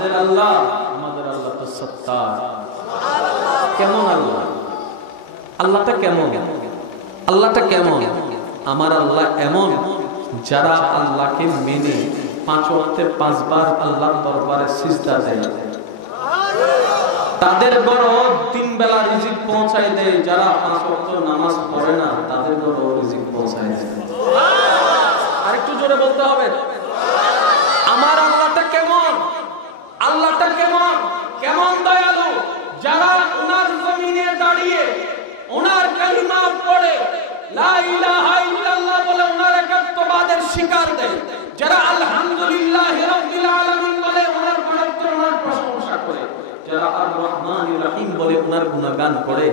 আমাদের আল্লাহ তো সত্তার। কেমন আল্লাহ? আল্লাহটা কেমন? আল্লাহটা কেমন? আমার আল্লাহ এমন, যারা আল্লাহকে মেনে 5 ওয়াক্তে 5 বার আল্লাহর দরবারে সিজদা দেয়, তাদের বড় 3 বেলা রিজিক পৌঁছায় দেয়। যারা 5 ওয়াক্ত নামাজ পড়ে না, তাদের বড় রিজিক পৌঁছায় দেয়। আরেকটু জোরে বলতে হবে, আমার আল্লাহটা কেমন? আল্লাহটা কেমন? কেমন দয়ালু, যারা ওনার জমিনে দাঁড়িয়ে ওনার কালিমা পড়ে, লা ইলাহা ইল্লাল্লাহ বলে ওনার একাত্মবাদের স্বীকার দেয়, যারা আলহামদুলিল্লাহি রাব্বিল আলামিন বলে ওনার পবিত্র ওনার প্রশংসা করে, যারা আর রহমানির রহিম বলে ওনার গুণগান করে,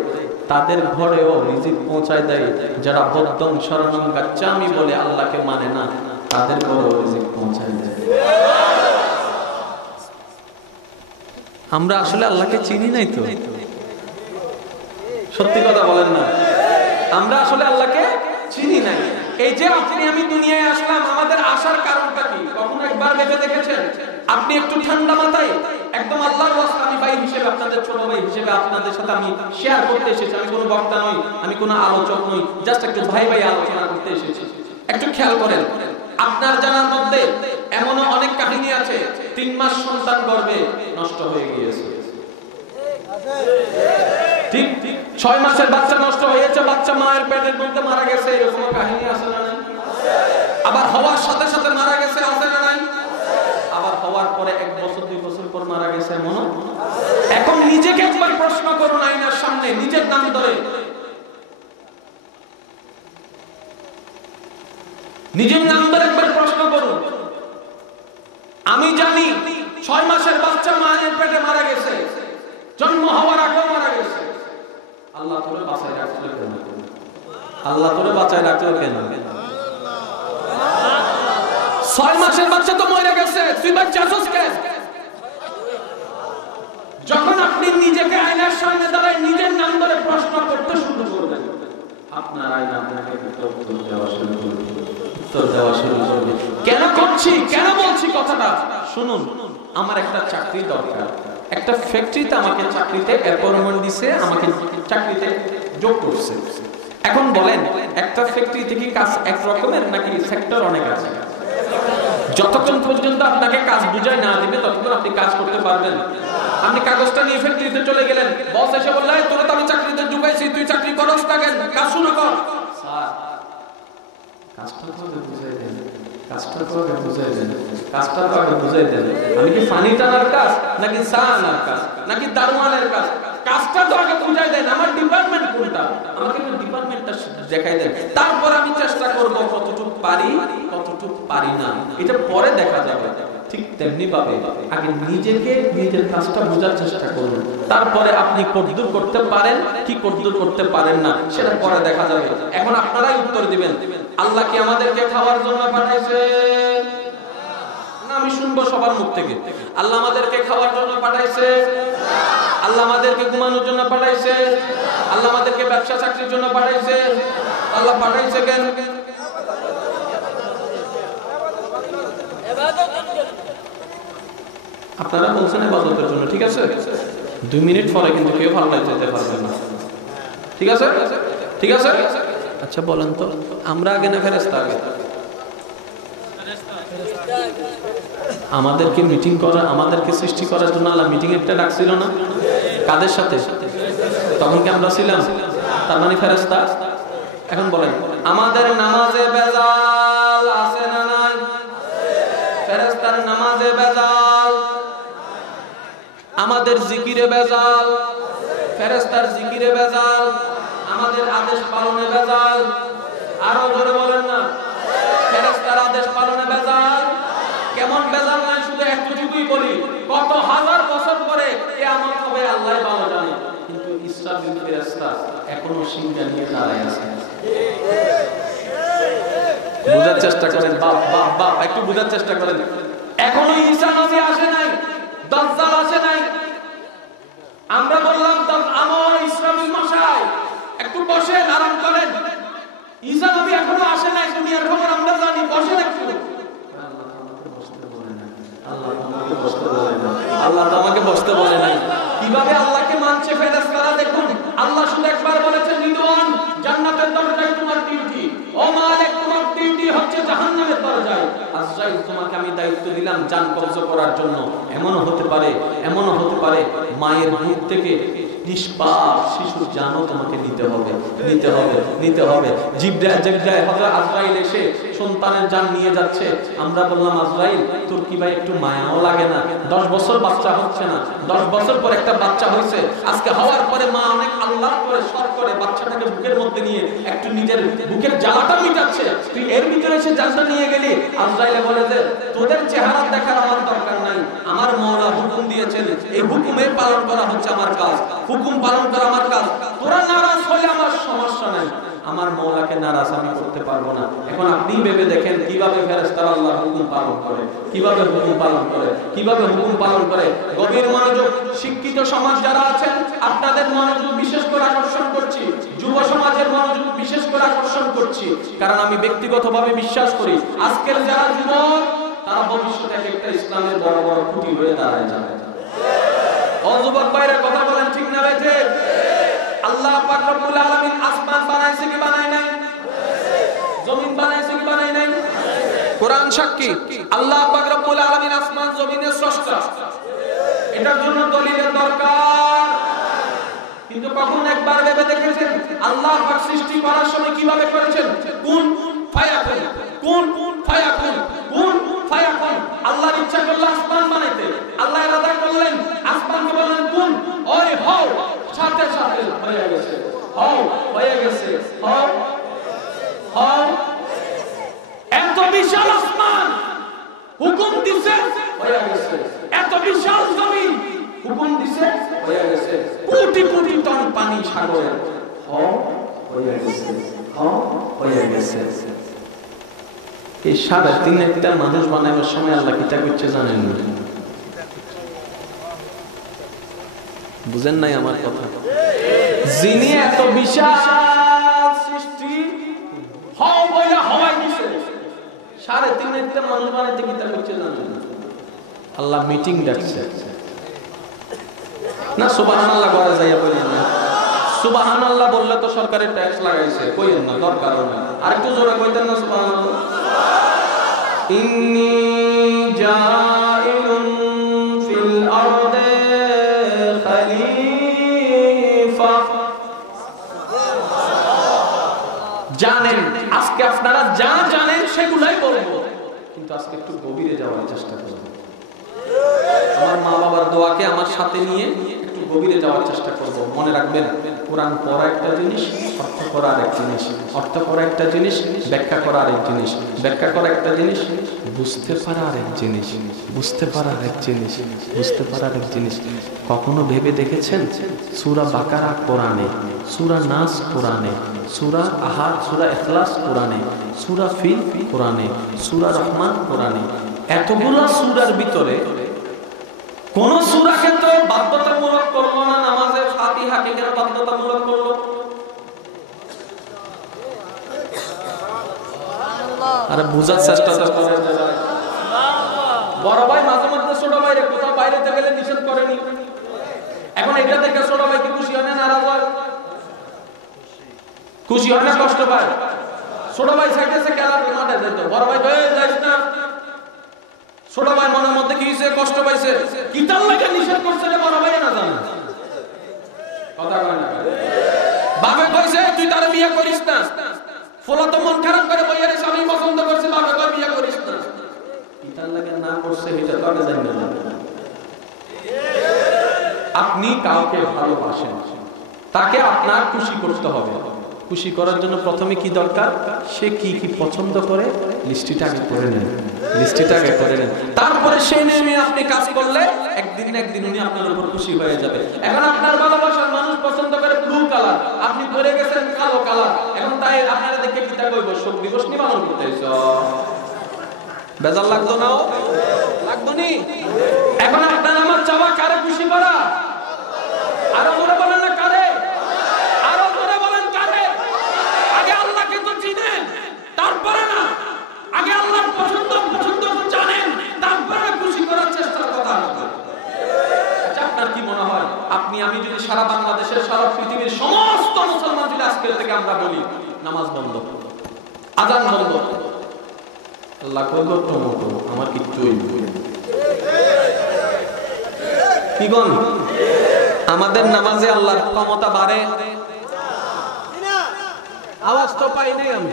তাদের ঘরেও রিজিক পৌঁছায় দেয়। যারা বদ্দম শরণম গাচ্ছামি বলে আল্লাহকে মানে না, তাদের ঘরেও রিজিক পৌঁছায় দেয়। আমরা আসলে আল্লাহকে চিনি নাই তো, সত্যি কথা বলেন না, আমরা আসলে আল্লাহকে চিনি নাই। এই যে আপনি আমি দুনিয়ায় আসলাম, আমাদের আসার কারণটা কি? কখনো একবার ভেবে দেখেছেন? আপনি একটু ঠান্ডা মাথায় একদম আল্লাহর ওয়াস্তে, আমি ভাই হিসেবে, আপনাদের ছোট ভাই হিসেবে আপনাদের সাথে আমি শেয়ার করতে এসেছি। আমি কোনো বক্তা নই, আমি কোনো আলোচক নই, জাস্ট একটু ভাই ভাই আলোচনা করতে এসেছি। একটু খেয়াল করেন, আপনার জানার মধ্যে এমনও অনেক কাহিনী আছে 3 মাস সন্তান গর্ভে নষ্ট হয়ে গিয়েছে, ঠিক 6 মাসের বাচ্চা নষ্ট হয়েছে, বাচ্চা মায়ের পেটের মধ্যে মারা গেছে, এরকম কাহিনী আছে না নাই? আবার হওয়ার সাথে সাথে মারা গেছে, আছে না নাই? আবার হওয়ার পরে 1 বছর 2 বছর পর মারা গেছে, এমন। এখন নিজেকে একবার প্রশ্ন করুন আয়নার সামনে, নিজের নাম ধরে নিজের নাম ধরে একবার প্রশ্ন করুন। আমি জানি 6 মাসের বাচ্চা মায়ের পেটে মারা গেছে, জন্ম হওয়ার আগে মারা গেছে। আল্লাহ তোরে বাঁচায় রাখলো কেন? আল্লাহ তোরে বাঁচায় রাখলো কেন? 6 মাসের বাচ্চা তো মরে গেছে, তুই বাঁচাছস কেন? যখন আপনি নিজেকে আয়নার সামনে দাঁড়ায় নিজের নাম ধরে প্রশ্ন করতে শুরু করবেন, আপনার আয়না আপনাকে উত্তর দেওয়া শুরু করবে। কেন করছি, কেন বলছি কথাটা শুনুন। আমার একটা চাকরি দরকার, একটা ফ্যাক্টরিতে আমাকে চাকরিতে অ্যাপয়েন্টমেন্ট দিছে, আমাকে চাকরিতে যোগ করছে। এখন বলেন, একটা ফ্যাক্টরিতে কি কাজ এক রকমের নাকি সেক্টর অনেক আছে? যতক্ষণ পর্যন্ত আপনাকে কাজ বুঝায় না দিবে ততক্ষণ আপনি কাজ করতে পারবেন। আপনি কাগজটা নিয়ে ফ্যাক্টরিতে চলে গেলেন, বস এসে বলল, তোরা তো আমি চাকরিতে ঢুকাইছি, তুই চাকরি করস না কেন? কাজ শুরু কর। স্যার, কাজটা তো আগে বুঝাই দেন, কাজটা তো আগে বুঝাই দেন, কাজটা তো আগে বুঝাই দেন। আমি কি পানি টানার কাজ নাকি চা আনার কাজ নাকি দারোয়ানের কাজ? কাজটা তো আগে বুঝাই দেন। আমার ডিপার্টমেন্ট কোনটা, আমাকে ডিপার্টমেন্টটা দেখাই দেন, তারপর আমি চেষ্টা করব কতটুকু পারি কতটুকু পারি না, এটা পরে দেখা যাবে। ঠিক তেমনি ভাবে আগে নিজেকে নিজের কাজটা বোঝার চেষ্টা করুন, তারপরে আপনি কতদূর করতে পারেন কি কতদূর করতে পারেন না সেটা পরে দেখা যাবে। এখন আপনারাই উত্তর দিবেন। আল্লাহ কি আমাদেরকে খাওয়ার জন্য পাঠাইছে? না, আমি শুনবো সবার মুখ থেকে। আল্লাহ আমাদেরকে খাওয়ার জন্য পাঠাইছে? আল্লাহ আমাদেরকে ঘুমানোর জন্য পাঠাইছে? আল্লাহ আমাদেরকে ব্যবসা চাকরির জন্য পাঠাইছে? আল্লাহ পাঠাইছে কেন? আপনারা বলছেন ইবাদতের জন্য, ঠিক আছে? 2 মিনিট পরে কিন্তু কেউ ভালো যেতে পারবে না, ঠিক আছে? ঠিক আছে, আচ্ছা বলেন তো, আমরা আগে না ফেরেশতা আগে? আমাদেরকে মিটিং করা, আমাদেরকে সৃষ্টি করার জন্য আল্লাহ মিটিং একটা ডাকছিল না? কাদের সাথে? তখন কি আমরা ছিলাম? তার মানে ফেরেশতা। এখন বলেন, আমাদের নামাজে বেজাল আছে না নাই? ফেরেশতার নামাজে বেজাল। আমাদের জিকিরে বেজাল, ফেরেশতার জিকিরে বেজাল। আমাদের আদেশ পালনে বেজাল। আরো জোরে বলেন না, ফেরেশতার আদেশ পালনে বেজাল। কেমন বেজাল নাই, শুধু একটুকুই বলি, কত হাজার বছর পরে কিয়ামত হবে আল্লাহই ভালো জানে, কিন্তু ইসরাফিল ফেরেশতা এখনো সিংহা নিয়ে দাঁড়ায় আছে। বুঝার চেষ্টা করেন, বাপ বাপ বাপ, একটু বুঝার চেষ্টা করেন। এখনো ঈসা নবী আসে নাই, দাজ্জাল আসে নাই। আমরা বললাম আমার ইসরাফিল মশাই একটু বসেন, আরাম করেন। ঈসা নবী এখনো আসে নাই, দুনিয়ার খবর আমরা জানি, বসেন একটু। আল্লাহ বসতে বলে না, আল্লাহ তো আমাকে বসতে বলে নাই। কিভাবে আল্লাহকে মানছে ফেরেশতারা দেখুন। আল্লাহ শুধু একবার বলেছে রিদওয়ান, জান্নাতের দরজায় তোমার ডিউটি, ও মালিক তোমার ডিউটি হচ্ছে জাহান্নামের দরজায়। আজরাইল তোমাকে আমি দায়িত্ব দিলাম জান কবজ করার জন্য। এমনও হতে পারে মায়ের বুক থেকে নিষ্পাপ শিশুর জানও তোমাকে নিতে হবে। জিবরাইল হযরত আজরাইল এসে সন্তানের জান নিয়ে যাচ্ছে। আমরা বললাম আজরাইল তোর কি ভাই একটু মায়াও লাগে না? 10 বছর বাচ্চা হচ্ছে না, 10 বছর পর একটা বাচ্চা হয়েছে, আজকে হওয়ার পরে মা অনেক আল্লাহ করে সব করে বাচ্চাটাকে বুকের মধ্যে নিয়ে একটু নিজের বুকের জ্বালাটা মিটাচ্ছে, তুই এর ভিতরে এসে জানটা নিয়ে গেলি। আজরাইলে বলে যে তোদের চেহারা দেখার আমার দরকার নাই, আমার মওলা হুকুম দিয়েছেন, এই হুকুমের পালন করা হচ্ছে আমার কাজ, হুকুম পালন করা আমার কাজ। তোরা নারাজ হলে আমার সমস্যা নাই, আমার মওলাকে নারাজ আমি করতে পারবো না। এখন আপনি ভেবে দেখেন কিভাবে ফেরেশতারা আল্লাহর হুকুম পালন করে, কিভাবে হুকুম পালন করে। গভীর মনোযোগ, শিক্ষিত সমাজ যারা আছেন আপনাদের মনোযোগ বিশেষ করে আকর্ষণ করছি, যুব সমাজের মনোযোগ বিশেষ করে আকর্ষণ করছি, কারণ আমি ব্যক্তিগতভাবে বিশ্বাস করি আজকের যারা যুবক তারা ভবিষ্যতে একটা ইসলামের বড় বড় খুঁটি হয়ে দাঁড়ায় যাবে। ও যুবক ভাইরা কথা বলেন ঠিক না বেঠে? আল্লাহ পাক রব্বুল আলামিন আসমান বানাইছে কি বানায় নাই? জমিন বানাইছে কি বানায় নাই? কোরআন সাক্ষী, আল্লাহ পাক রব্বুল আলামিন আসমান জমিনের স্রষ্টা। এটার জন্য দলিলের দরকার। কিন্তু কখন একবার ভেবে দেখেছেন আল্লাহ পাক সৃষ্টি করার সময় কিভাবে করেছেন? কুন ফায়াকুন, কুন ফায়াকুন, কুন ফায়াকুন। আল্লাহর ইচ্ছা করলে আসমান বানাইতে, আল্লাহ ইরাদা করলেন আসমানকে বললেন কুন, ওই হও, সাথে সাথে হয়ে গেছে, হও হয়ে গেছে, হও হও। এত বিশাল আসমান হুকুম দিছে হয়ে গেছে, এত বিশাল জমিন হুকুম দিছে হয়ে গেছে, কোটি কোটি টন পানি সাগরে, হও হয়ে গেছে, হও হয়ে গেছে। এই 3.5 একটা মানুষ বানানোর সময় আল্লাহ কি তা করছে জানেন না? বুঝেন নাই আমার কথা? যিনি এত বিশাল সৃষ্টি হও বইলা হওয়াই দিছে, 3.5 একটা মানুষ বানাইতে কি তা করছে জানেন না? আল্লাহ মিটিং ডাকছে না, সুবহানাল্লাহ করে যাইয়া বলেন না। সুবহানাল্লাহ বললে তো সরকারের ট্যাক্স লাগাইছে, কইেন না, দরকার না। আরেকটু জোরে কইতেন না সুবহানাল্লাহ। ইন্নী জাইলুন ফিল আরদি খলিফা। জানেন আজকে আপনারা যা জানেন সেগুলাই বলবো, কিন্তু আজকে একটু গভীরে যাওয়ার চেষ্টা করব। আমার মা বাবার দোয়াকে আমার সাথে নিয়ে একটু গভীরে যাওয়ার চেষ্টা করব। মনে রাখবেন কোরআন পড়া একটা জিনিস, অর্থ করা আরেক জিনিস, অর্থ করা একটা জিনিস, ব্যাখ্যা করা আরেক জিনিস, ব্যাখ্যা করা একটা জিনিস, বুঝতে পারা আরেক জিনিস, বুঝতে পারা আরেক জিনিস, বুঝতে পারা আরেক জিনিস। কখনো ভেবে দেখেছেন সূরা বাকারা কোরআনে, সূরা নাস কোরআনে, সূরা আহাদ, সূরা ইখলাস কোরআনে, সূরা ফিল কোরআনে, সূরা রহমান কোরআনে, এতগুলো সূরার ভিতরে কোন সূরাকে তো বাধ্যতামূলক করলো না নামাজে ফাতিহাকে কেন বাধ্যতামূলক করলো? আরে বুঝার চেষ্টা তো করেন। বড় ভাই মাঝে মধ্যে ছোট ভাইরে কোথাও বাইরে গেলে নিষেধ করেনি, এখন এটা দেখে ছোট ভাই কি খুশি হয় না নারাজ হয়? খুশি হয় না কষ্ট পায়? ছোট ভাই চাইতেছে খেলার মাঠে যেতে, বড় ভাই যাইস না। ছোট ভাই মনের মধ্যে কি হইছে? কষ্ট পাইছে। কি তার লাগে নিষেধ করছে রে বড় ভাই না জানে? কথা কয় না। বাপে কইছে তুই তার বিয়ে করিস না, ফলা তো মন খারাপ করে বইয়ারে স্বামী পছন্দ করছে, বাপে কয় বিয়ে করিস না। কি তার লাগে না করছে এটা তো আগে জানি না। আপনি কাউকে ভালোবাসেন, তাকে আপনার খুশি করতে হবে। খুশি করার জন্য প্রথমে কি দরকার? সে কি কি পছন্দ করে লিস্টটা আগে করে নেন, লিস্টটা আগে করে নেন। তারপরে সেই নিয়ে আপনি কাজ করলে একদিন না একদিন উনি আপনার উপর খুশি হয়ে যাবে। এখন আপনার ভালোবাসার মানুষ পছন্দ করে ব্লু কালার, আপনি পরে গেছেন কালো কালার, এখন তাই আপনারা দেখে কি তা কইব শোক দিবস নিবারণ করতেছ? বেজার লাগতো না? লাগতো নি? এখন আপনার আমার চাওয়া কারে খুশি করা? আরো জোরে বলেন না কারে? আরো জোরে বলেন কারে? আগে আল্লাহকে তো চিনেন, তারপরে না। আগে আল্লাহর পছন্দ জানেন, তারপরে খুশি করার চেষ্টা কথা। সারা বাংলাদেশের সারা পৃথিবীর সমস্ত মুসলমান যদি আজকের থেকে আমরা বলি নামাজ বন্ধ, আজান বন্ধ, আল্লাহ কইল টমেটো আমার কিচ্ছুই কি গন, আমাদের নামাজে আল্লাহর ক্ষমতা বাড়ে? আওয়াজ তো পাই নাই আমি।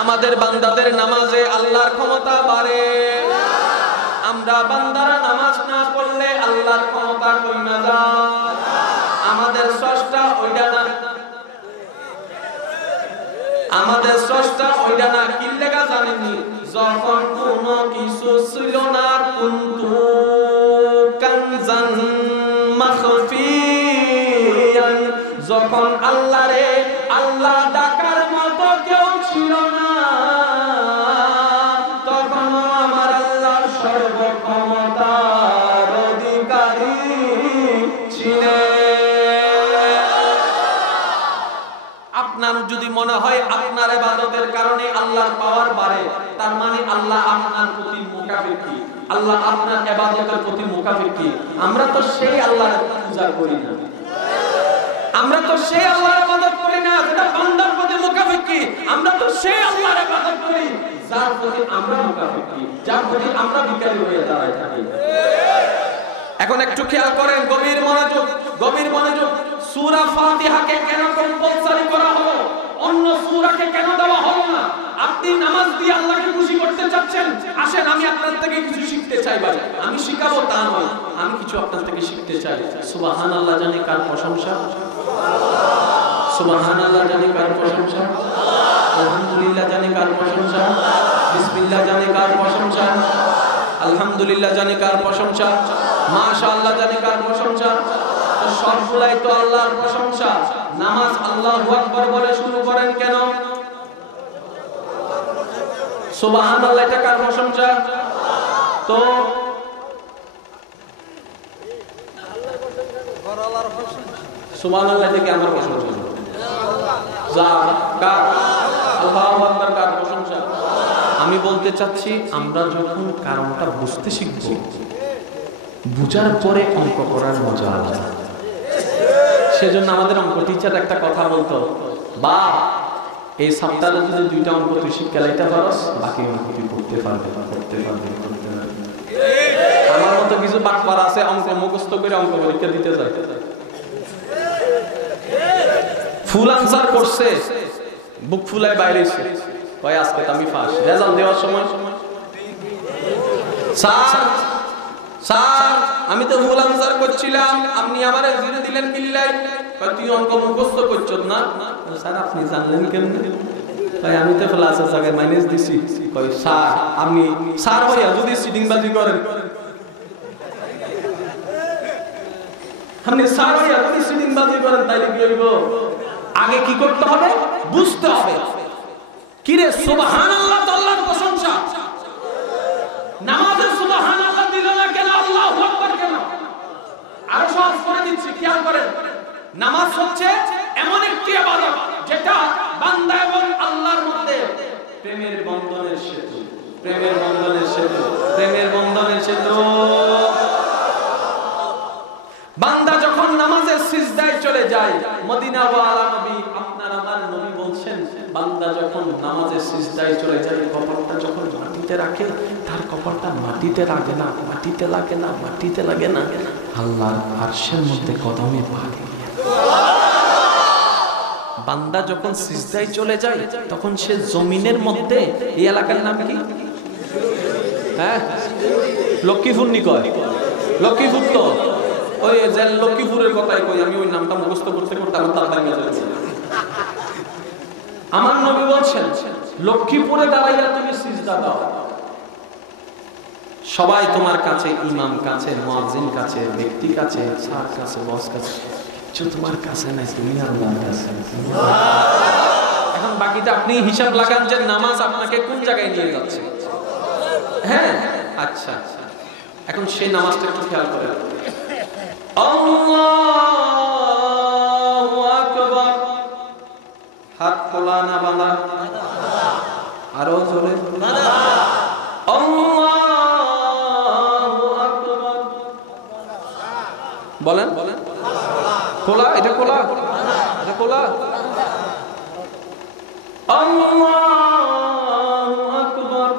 আমাদের বান্দাদের নামাজে আল্লাহর ক্ষমতা বাড়ে? আমরা বান্দারা নামাজ না পড়লে আল্লাহর ক্ষমতা কমে যায়। আমাদের স্রষ্টা ওইটা না, আমাদের স্রষ্টা ওইটা না। কি লেখা জানেননি? যখন কোনো কিছু ছিল না, কুনতু কানজান মাখফিয়ান, যখন আল্লাহরে আল্লাহ ডাকার মতো কেউ ছিল না, তখন আমার আল্লাহর সর্বক্ষমতার অধিকারী ছিলেন। আপনার যদি মনে হয় আপনার ইবাদতের কারণে আল্লাহর পাওয়ার বাড়ে, তার মানে আল্লাহ আপনার প্রতি মুকাফির কি? আল্লাহ আপনার ইবাদতের প্রতি মুকাফির কি? আমরা তো সেই আল্লাহর পূজা করি না, আমরা তো সেই আল্লাহর ইবাদত করি না যেটা বান্দার প্রতি মুকাফিকি। আমরা তো সেই আল্লাহর ইবাদত করি যার প্রতি আমরা মুকাফিকি, যার প্রতি আমরা ভিখারি হয়ে দাঁড়ায় থাকি। এখন একটু খেয়াল করেন, গভীর মনোযোগ, গভীর মনোযোগ। সূরা ফাতিহাকে কেন কম্পালসারি করা হলো? অন্য সূরাকে কেন দেওয়া হলো না? আপনি নামাজ দিয়ে আল্লাহকে খুশি করতে চাচ্ছেন, আসেন আমি আপনার থেকে কিছু শিখতে চাই। ভাই আমি শিখাবো তা নয়, আমি কিছু আপনার থেকে শিখতে চাই। সুবহানাল্লাহ জানি কার প্রশংসা, সুবহানাল্লাহ জানি কার প্রশংসা, আলহামদুলিল্লাহ জানি কার প্রশংসা, বিসমিল্লাহ জানি কার প্রশংসা, আলহামদুলিল্লাহ জানি কার প্রশংসা, মাশাআল্লাহ জানি কার প্রশংসা। তো সবগুলাই তো আল্লাহর প্রশংসা। নামাজ আল্লাহু আকবার বলে শুরু করেন কেন? সুবহানাল্লাহ এটা কার প্রশংসা? তো সুবহানাল্লাহ থেকে আমার প্রশংসা, যার কার আল্লাহু আকবার কার প্রশংসা? আমি বলতে চাচ্ছি আমরা যখন কারণটা বুঝতে শিখব, বুঝার পরে অঙ্ক করার মজা আলাদা। সেজন্য আমাদের অঙ্ক টিচার একটা কথা বলতো, বা এই সপ্তাহে যদি দুইটা অঙ্ক তুই শিক্ষা লাইতে পারস, বাকি অঙ্ক তুই করতে পারবে, করতে পারবে, করতে পারবে। আমার মতো কিছু বাটপার আছে অঙ্ক মুখস্থ করে অঙ্ক পরীক্ষা দিতে যায়, ফুল আনসার করছে, বুক ফুলায় বাইরে এসে কয় আজকে তো আমি ফার্স্ট। রেজাল্ট দেওয়ার সময় স্যার স্যার আমি তো ফুল আনসার করছিলাম, আপনি আমারে জিরো দিলেন কিল্লাই? কয় তুই অঙ্ক মুখস্থ করছস না? স্যার আপনি জানলেন কেমনে? কয় আমি তো ক্লাসের জায়গায় মাইনাস দিছি। কয় স্যার আপনি স্যার ভাইয়া যদি সিটিংবাজি করেন, আপনি স্যার ভাইয়া যদি সিটিংবাজি করেন তাইলে কি হইব? আগে কি করতে হবে? বুঝতে হবে। কি রে সুবহানাল্লাহ তো আল্লাহর প্রশংসা, নামাজে সুবহানাল্লাহ দিল না কেন? আল্লাহু আকবার কেন? আরো সহজ করে দিচ্ছি, খেয়াল করেন। নামাজ হচ্ছে এমন একটি ইবাদত যেটা বান্দা এবং আল্লাহর মধ্যে প্রেমের বন্ধনের সেতু, প্রেমের বন্ধনের সেতু, প্রেমের বন্ধনের সেতু। বান্দা যখন নামাজের সিজদায় চলে যায়, মদিনা ওয়ালা নবী আপনার আমার নবী বলছেন, বান্দা যখন নামাজের সিজদায় চলে যায়, কপালটা যখন মাটিতে রাখে, তার কপালটা মাটিতে লাগে না, মাটিতে লাগে না, মাটিতে লাগে না, আল্লাহর আরশের মধ্যে কদমে পা দিয়ে। বান্দা যখন সিজদায় চলে যায়, তখন সে জমিনের মধ্যে, এই এলাকার নাম কি? হ্যাঁ, লক্ষ্মীপুর নিকয়, লক্ষ্মীপুর তো ওই যে লক্ষ্মীপুরের কথাই কই আমি, ওই নামটা মুখস্থ করতে করতে আমার দাঁত ভেঙে যাচ্ছে। আমার নবী বলছেন লক্ষ্মীপুরে দাঁড়াইয়া তুমি সিজদা দাও। সবাই তোমার কাছে, ইমাম কাছে, মুয়াজ্জিন কাছে, ব্যক্তি কাছে, স্যার কাছে, বস কাছে, কিছু তোমার কাছে নাই, তুমি আল্লাহর কাছে। এখন বাকিটা আপনি হিসাব লাগান যে নামাজ আপনাকে কোন জায়গায় নিয়ে যাচ্ছে। হ্যাঁ আচ্ছা, এখন সেই নামাজটা একটু খেয়াল করেন। আল্লাহু আকবার, হাত খোলা না বাঁধা? আরো জোরে আল্লাহু আকবার বলেন, বলেন। আল্লাহু আকবার,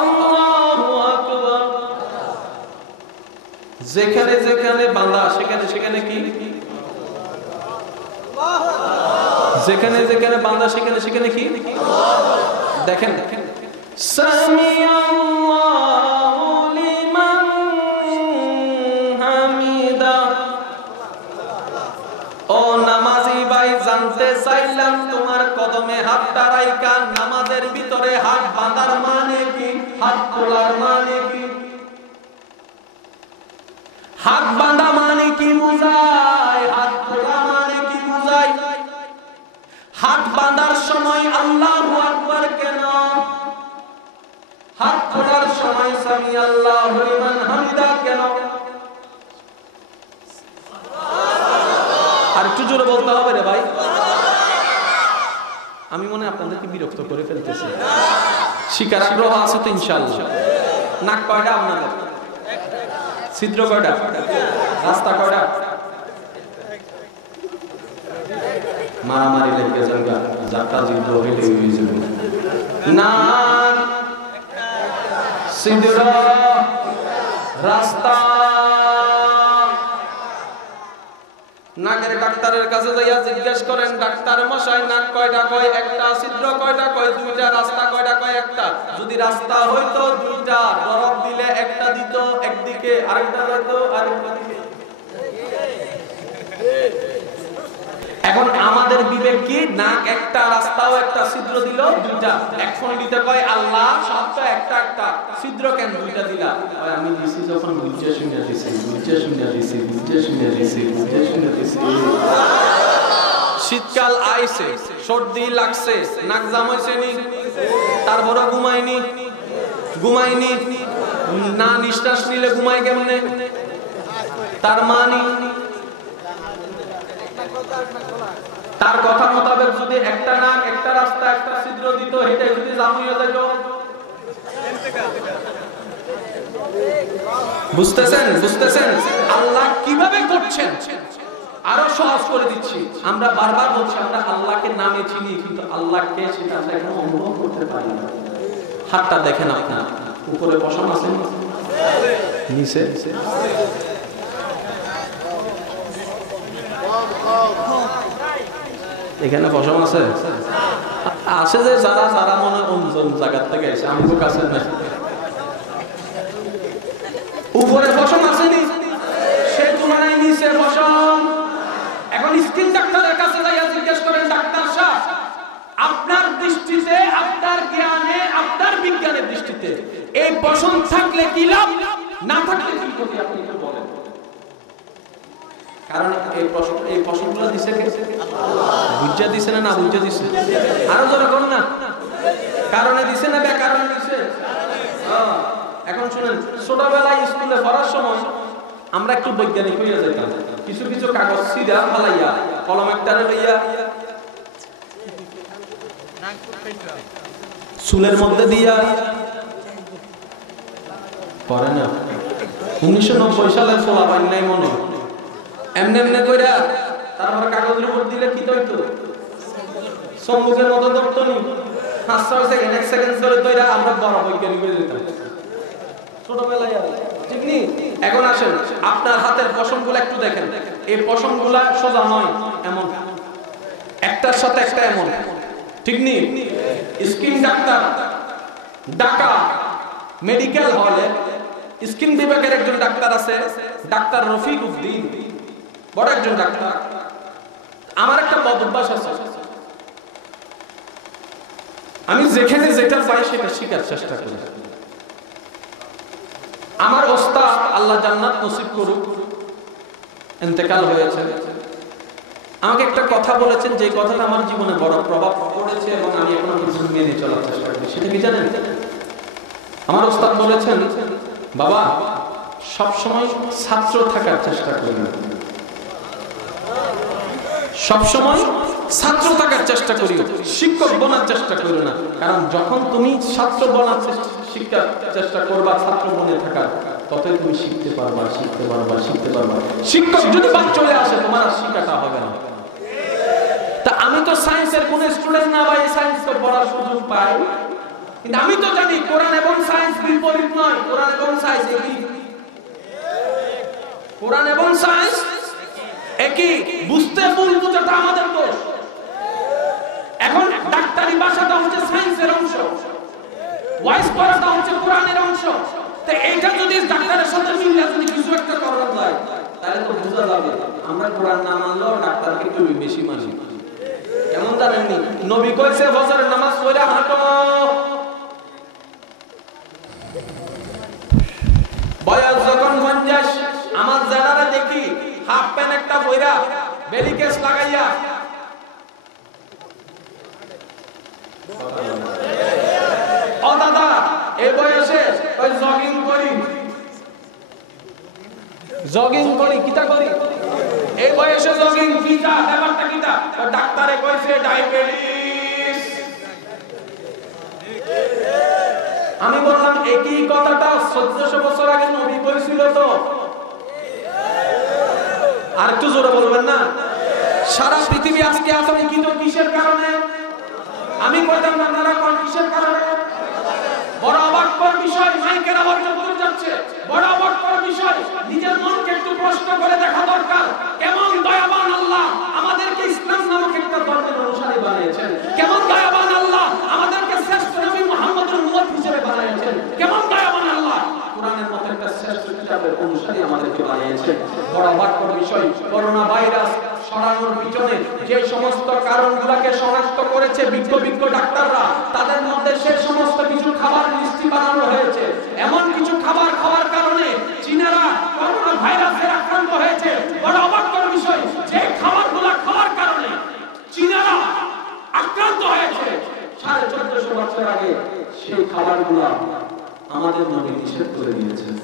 আল্লাহু আকবার। যেখানে যেখানে বাঁধা সেখানে সেখানে কি? যেখানে যেখানে বাঁধা সেখানে সেখানে কি? দেখেন, সামিআল্লাহু লিমান হামিদা। ও নামাজি ভাই, জানতে চাইলাম তোমার কদমে হাতটা রাইখা নামাজের ভিতরে হাত বাঁধার মানে কি, হাত তোলার মানে কি? হাত বাঁধা মানে কি বুঝায়, হাত তোলা মানে কি বুঝায়? হাত বাঁধার সময় আল্লাহু আকবার কেন? হাত তোলার সময় সামিআল্লাহু লিমান হামিদা কেন? আর একটু জোরে বলতে হবে রে ভাই। আমি মনে হয় আপনাদেরকে বিরক্ত করে ফেলতেছি। শিকার আগ্রহ আছে তো ইনশাআল্লাহ? নাক কয়টা আপনাদের? ছিদ্র কয়টা? রাস্তা কয়টা? মারামারি লেগে যাবে, যাত্রা যুদ্ধ হইলে হয়ে যাবে। নাক, ছিদ্র, রাস্তা। নাকের ডাক্তারের কাছে যাইয়া জিজ্ঞেস করেন, ডাক্তার মশাই নাক কয়টা কয়? একটা। ছিদ্র কয়টা কয়? দুইটা। রাস্তা কয়টা কয়? একটা। যদি রাস্তা হইতো দুইটা, বরফ দিলে একটা দিত একদিকে, আরেকটা হইতো আরেকটা দিকে। এখন আমাদের বিবেক কি? নাক একটা, রাস্তাও একটা, ছিদ্র দিল দুইটা। এখন দিতে কয় আল্লাহ সবটা একটা একটা, ছিদ্র কেন দুইটা দিলা? আমি দিছি যখন বুঝে শুনে দিছি, বুঝে শুনে দিছি, বুঝে শুনে দিছি, বুঝে শুনে দিছি। শীতকাল আইছে, সর্দি লাগছে, নাক জাম হইছে নি, তারপরে ঘুমাইনি, ঘুমাইনি না, নিঃশ্বাস নিলে ঘুমাই কেমনে? তার মানে তার কথা মোতাবেক যদি একটা নাক, একটা রাস্তা, একটা ছিদ্র দিত, এটা যদি জাম হয়ে যেত। বুঝতেছেন? বুঝতেছেন আল্লাহ কিভাবে করছেন? আরো সহজ করে দিচ্ছি। আমরা বারবার বলছি আমরা আল্লাহকে নামে চিনি, কিন্তু আল্লাহকে সেটা এখনো অনুভব করতে পারি না। হাতটা দেখেন, আপনার উপরে পশম আছে, নিচে এখানে পশম আছে, আছে যে যারা যারা মনে অঞ্চল জায়গার থেকে এসে আমগো কাছে না, উপরে পশম আসেনি, সে তুলনায় নিচে পশম। এখন স্কিন ডাক্তারের কাছে যাইয়া জিজ্ঞেস করেন, ডাক্তার সাহেব আপনার দৃষ্টিতে, আপনার জ্ঞানে, আপনার বিজ্ঞানের দৃষ্টিতে এই পশম থাকলে কি লাভ, না থাকলে কি ক্ষতি, আপনি একটু বলেন। কারণ এই পশমগুলো দিছে কে? বুঝা দিছে না, না বুঝা দিছে? আরো জোরে কোন না, কারণে দিছে না বেকারণে দিছে? এখন শুনেন, ছোটবেলায় স্কুলে পড়ার সময় আমরা একটু বৈজ্ঞানিক হইয়া যেতাম। কিছু কিছু কাগজ সিধা ফালাইয়া কলম একটারে লইয়া চুলের মধ্যে দিয়া পড়ে না। 1990 সালে সোলা পাই নাই মনে, এমনি এমনি কইরা তারপর কাগজের উপর দিলে কি হইতো? সম্মুখের মতো ধরতো নি। 5 সেকেন্ড, 1 সেকেন্ড ধরে তৈরা আমরা বড় বৈজ্ঞানিক হয়ে যেতাম ছোটবেলায়, ঠিক নি? এখন আসেন, আপনার হাতের পশমগুলো একটু দেখেন। এই পশমগুলা সোজা নয়, এমন একটার সাথে একটা এমন, ঠিক নি? স্কিন ডাক্তার ঢাকা মেডিকেল হলে স্কিন বিভাগের একজন ডাক্তার আছে, ডাক্তার রফিক উদ্দিন, বড় একজন ডাক্তার। আমার একটা বদ অভ্যাস আছে, আমি যেখানে যেটা পাই সেটা শিখার চেষ্টা করি। আমার ওস্তাদ আল্লাহ জান্নাত নসিব করুক, ইন্তেকাল হয়েছে, আমাকে একটা কথা বলেছেন, যে কথাটা আমার জীবনে বড় প্রভাব পড়েছে এবং আমি এখনো কিছু মেনে চলার চেষ্টা করি। সেটা কি জানেন? আমার ওস্তাদ বলেছেন, বাবা সবসময় ছাত্র থাকার চেষ্টা করি না, সবসময় ছাত্র থাকার চেষ্টা করি, শিক্ষক বনার চেষ্টা করি না। কারণ যখন তুমি ছাত্র বনার শিক্ষার চেষ্টা করবা, ছাত্র বনে থাকার, ততই তুমি শিখতে পারবা, শিখতে পারবা, শিখতে পারবা। শিক্ষক যদি বাদ চলে আসে, তোমার শিক্ষাটা হবে না। তা আমি তো সায়েন্সের কোন স্টুডেন্ট না ভাই, সায়েন্স তো পড়ার সুযোগ পাই, কিন্তু আমি তো জানি কোরআন এবং সায়েন্স বিপরীত নয়, কোরআন এবং সায়েন্স একই। কোরআন এবং সায়েন্স একই, বুঝতে ভুল বোঝাটা আমাদের দোষ। এখন ডাক্তারি ভাষাটা হচ্ছে সায়েন্সের অংশ, ওয়াইজ করাটা হচ্ছে কোরআনের অংশ। তো এইটা যদি ডাক্তারের সাথে মিলে যদি কিছু একটা করা যায়, তাহলে তো বোঝা যাবে আমরা কোরআন না মানলেও ডাক্তারকে একটু বেশি মানি। কেমন জানেননি, নবী কইছে ফজরের নামাজ পড়ে হাঁটো, বয়স যখন 50, আমার জানারা দেখি হাফ প্যান্ট একটা পয়রা বেলি কেস লাগাইয়া ও দাদা এই বয়সে ওই জগিং করি কিটা করি, এই বয়সে জগিং কিটা ব্যাপারটা কিটা, ডাক্তারে কইছে ডায়াবেটিস। আমি বললাম একই কথাটা 1400 বছর আগে নবী কইছিল তো, আর একটু জোরে বলবেন না? সারা পৃথিবী আজকে আতঙ্কিত কিসের কারণে? আমি কইতাম আপনারা কোন কিসের কারণে? বড় অবাককর বিষয়, মাইকের আওয়াজ চলে যাচ্ছে, বড় অবাককর বিষয়। নিজের মনকে একটু প্রশ্ন করে দেখা দরকার, কেমন দয়াবান আল্লাহ আমাদেরকে ইসলাম নামক একটা ধর্মের অনুসারী বানিয়েছেন, কেমন দয়াবান আল্লাহ আমাদেরকে শ্রেষ্ঠ নবী মুহাম্মদের উম্মত হিসেবে বানিয়েছেন, কেমন দয়াবান আল্লাহ কোরআনের মতো একটা শ্রেষ্ঠ কিতাবের অনুসারী আমাদেরকে বানিয়েছেন। বড় অবাককর বিষয়, করোনা ভাইরাস ছড়ানোর পিছনে যে সমস্ত কারণগুলোকে শনাক্ত করেছে বিজ্ঞ ডাক্তাররা, তাদের মধ্যে সেই সমস্ত কিছু খাবার লিস্টি বানানো হয়েছে। এমন কিছু খাবার খাওয়ার কারণে চীনারা করোনা ভাইরাসে আক্রান্ত হয়েছে। বড় অবাককর বিষয়, যে খাবারগুলো খাওয়ার কারণে চীনারা আক্রান্ত হয়েছে 1450 বছর আগে, সেই খাবারগুলো আমাদের নবী নিষেধ করে দিয়েছেন।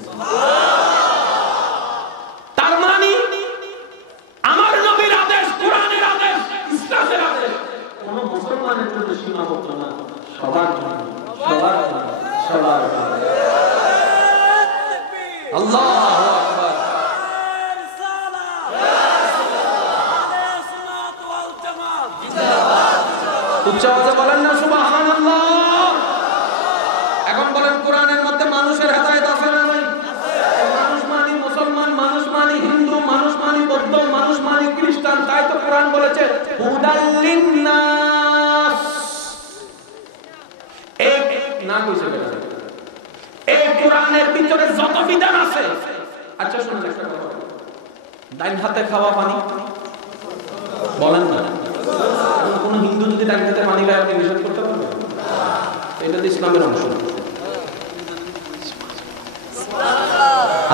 তার মানে আমার নবীর আদেশ, কোরআনের আদেশ, ইসলামের আদেশ কোন মুসলমানের জন্য সীমাবদ্ধ না, সবার জন্য, সবার জন্য, সবার জন্য। আল্লাহু আকবার। উচ্চ আওয়াজে বলেন না সুবহানাল্লাহ। এখন বলেন কোরআনের মধ্যে মানুষের হেদায়েত আছে না নাই? মানুষ মানে মুসলমান, মানুষ মানে হিন্দু, মানুষ মানে বৌদ্ধ, মানুষ মানে খ্রিস্টান। তাই তো কোরআন বলেছে হুদাল লিন্নাস। এক না কইছে এই কোরআনের ভিতরে যত বিধান আছে। আচ্ছা শুনুন একটা কথা, ডাইন হাতে খাওয়া পানি বলেন না, কোন হিন্দু যদি ডাইন হাতে পানি খায় আপনি নিষেধ করতে পারবেন? এটা তো ইসলামের অংশ।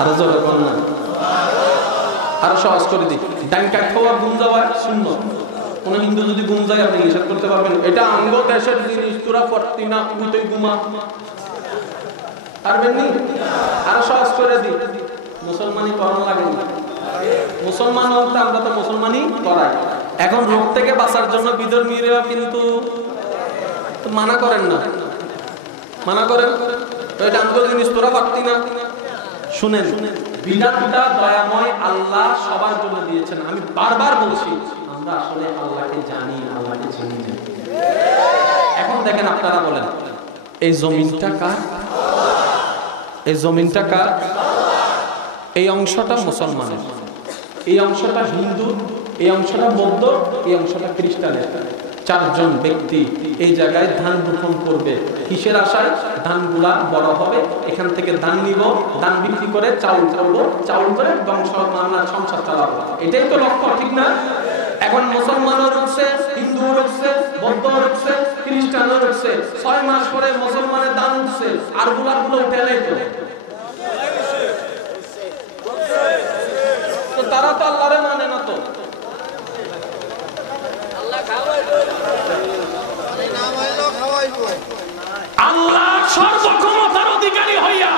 আরো জোরে বলেন না, আরো সহজ করে দিই, ডাইন কাট খাওয়া গুম যাওয়া সুন্নাত। কোন হিন্দু যদি গুম যায় আপনি নিষেধ করতে পারবেন? এটা আঙ্গ দেশের জিনিস, তোরা পড়তি না তুই গুমা পারবেন নি? আরো সহজ করে দিই, মুসলমানি করণ লাগে না। মুসলমান হতে আমরা তো মুসলমানি করাই। এখন রোগ থেকে বাঁচার জন্য বিধর্মীরা কিন্তু মানা করেন না, মানা করেন এটা আঙ্গ জিনিস, তোরা পারতি না। শুনেন, বিধানটা দয়াময় আল্লাহ সবার জন্য দিয়েছেন। আমি বারবার বলছি আমরা আসলে আল্লাহকে জানি, আল্লাহকে চিনি না। এখন দেখেন আপনারা বলেন এই জমিনটা কার? এই জমিনটা কার? এই অংশটা মুসলমানের, এই অংশটা হিন্দু, এই অংশটা বৌদ্ধ, এই অংশটা খ্রিস্টানের। চারজন ব্যক্তি এই জায়গায় ধান রোপণ করবে। কিসের আশায়? ধানগুলা বড় হবে, এখান থেকে ধান নিব, ধান বিক্রি করে চাউল করবো, চাউল করে বংশ মামলার সংসার চালাবো। এটাই তো লক্ষ্য, ঠিক না? এখন মুসলমানও রুখছে, হিন্দু রুখছে, বৌদ্ধ রুখছে, খ্রিস্টানও রুখছে। 6 মাস পরে মুসলমানের দান উঠছে, আর গুলো উঠে নেই তো। তারা তো আল্লাহরে মানে না। তো আল্লাহ সর্বক্ষমতার অধিকারী হইয়া